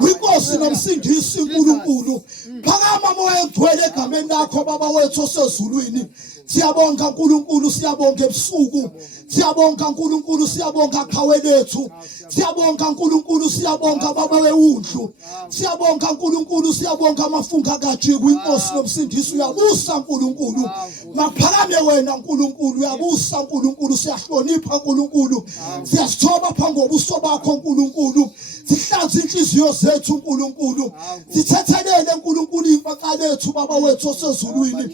Uyinkosi nomsindisi uNkulunkulu. Phakama moya ngcwele egameni lakho baba wethu osezulwini. Siyabonga uNkulunkulu, siyabonga ebusuku. Siyabonga uNkulunkulu, siyabonga qhawe lethu. Siyabonga uNkulunkulu, siyabonga baba weundlu. Siyabonga uNkulunkulu, siyabonga amafunga kajiki uNkosi nomsindisi uyabusa uNkulunkulu. Maphakame wena uNkulunkulu, uyabusa uNkulunkulu, siyahlonipha uNkulunkulu. Siyasithoba phambi kobuso bakho uNkulunkulu. sihlanze inhliziyo zethu uNkulunkulu sithethelele uNkulunkulu imfaqa lethu baba wethu osezulwini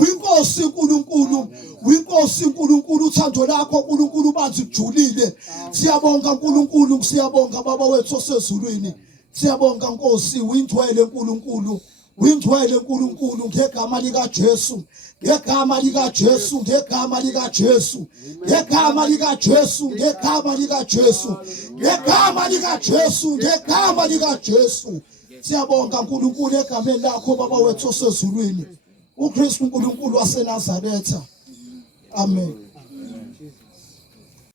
uyinkosi uNkulunkulu uyinkosi uNkulunkulu uthando lakho uNkulunkulu banzi kujulile siyabonga uNkulunkulu siyabonga baba wethu osezulwini siyabonga Nkosi uyingcwele uNkulunkulu uyingcwele uNkulunkulu ngegama lika Jesu ngegama lika Jesu ngegama lika Jesu ngegama lika Jesu ngegama lika Jesu ngegama lika Jesu ngegama lika Jesu siyabonga uNkulunkulu egameni lakho baba wethu osezulwini uKristu uNkulunkulu waseNazaretha amen.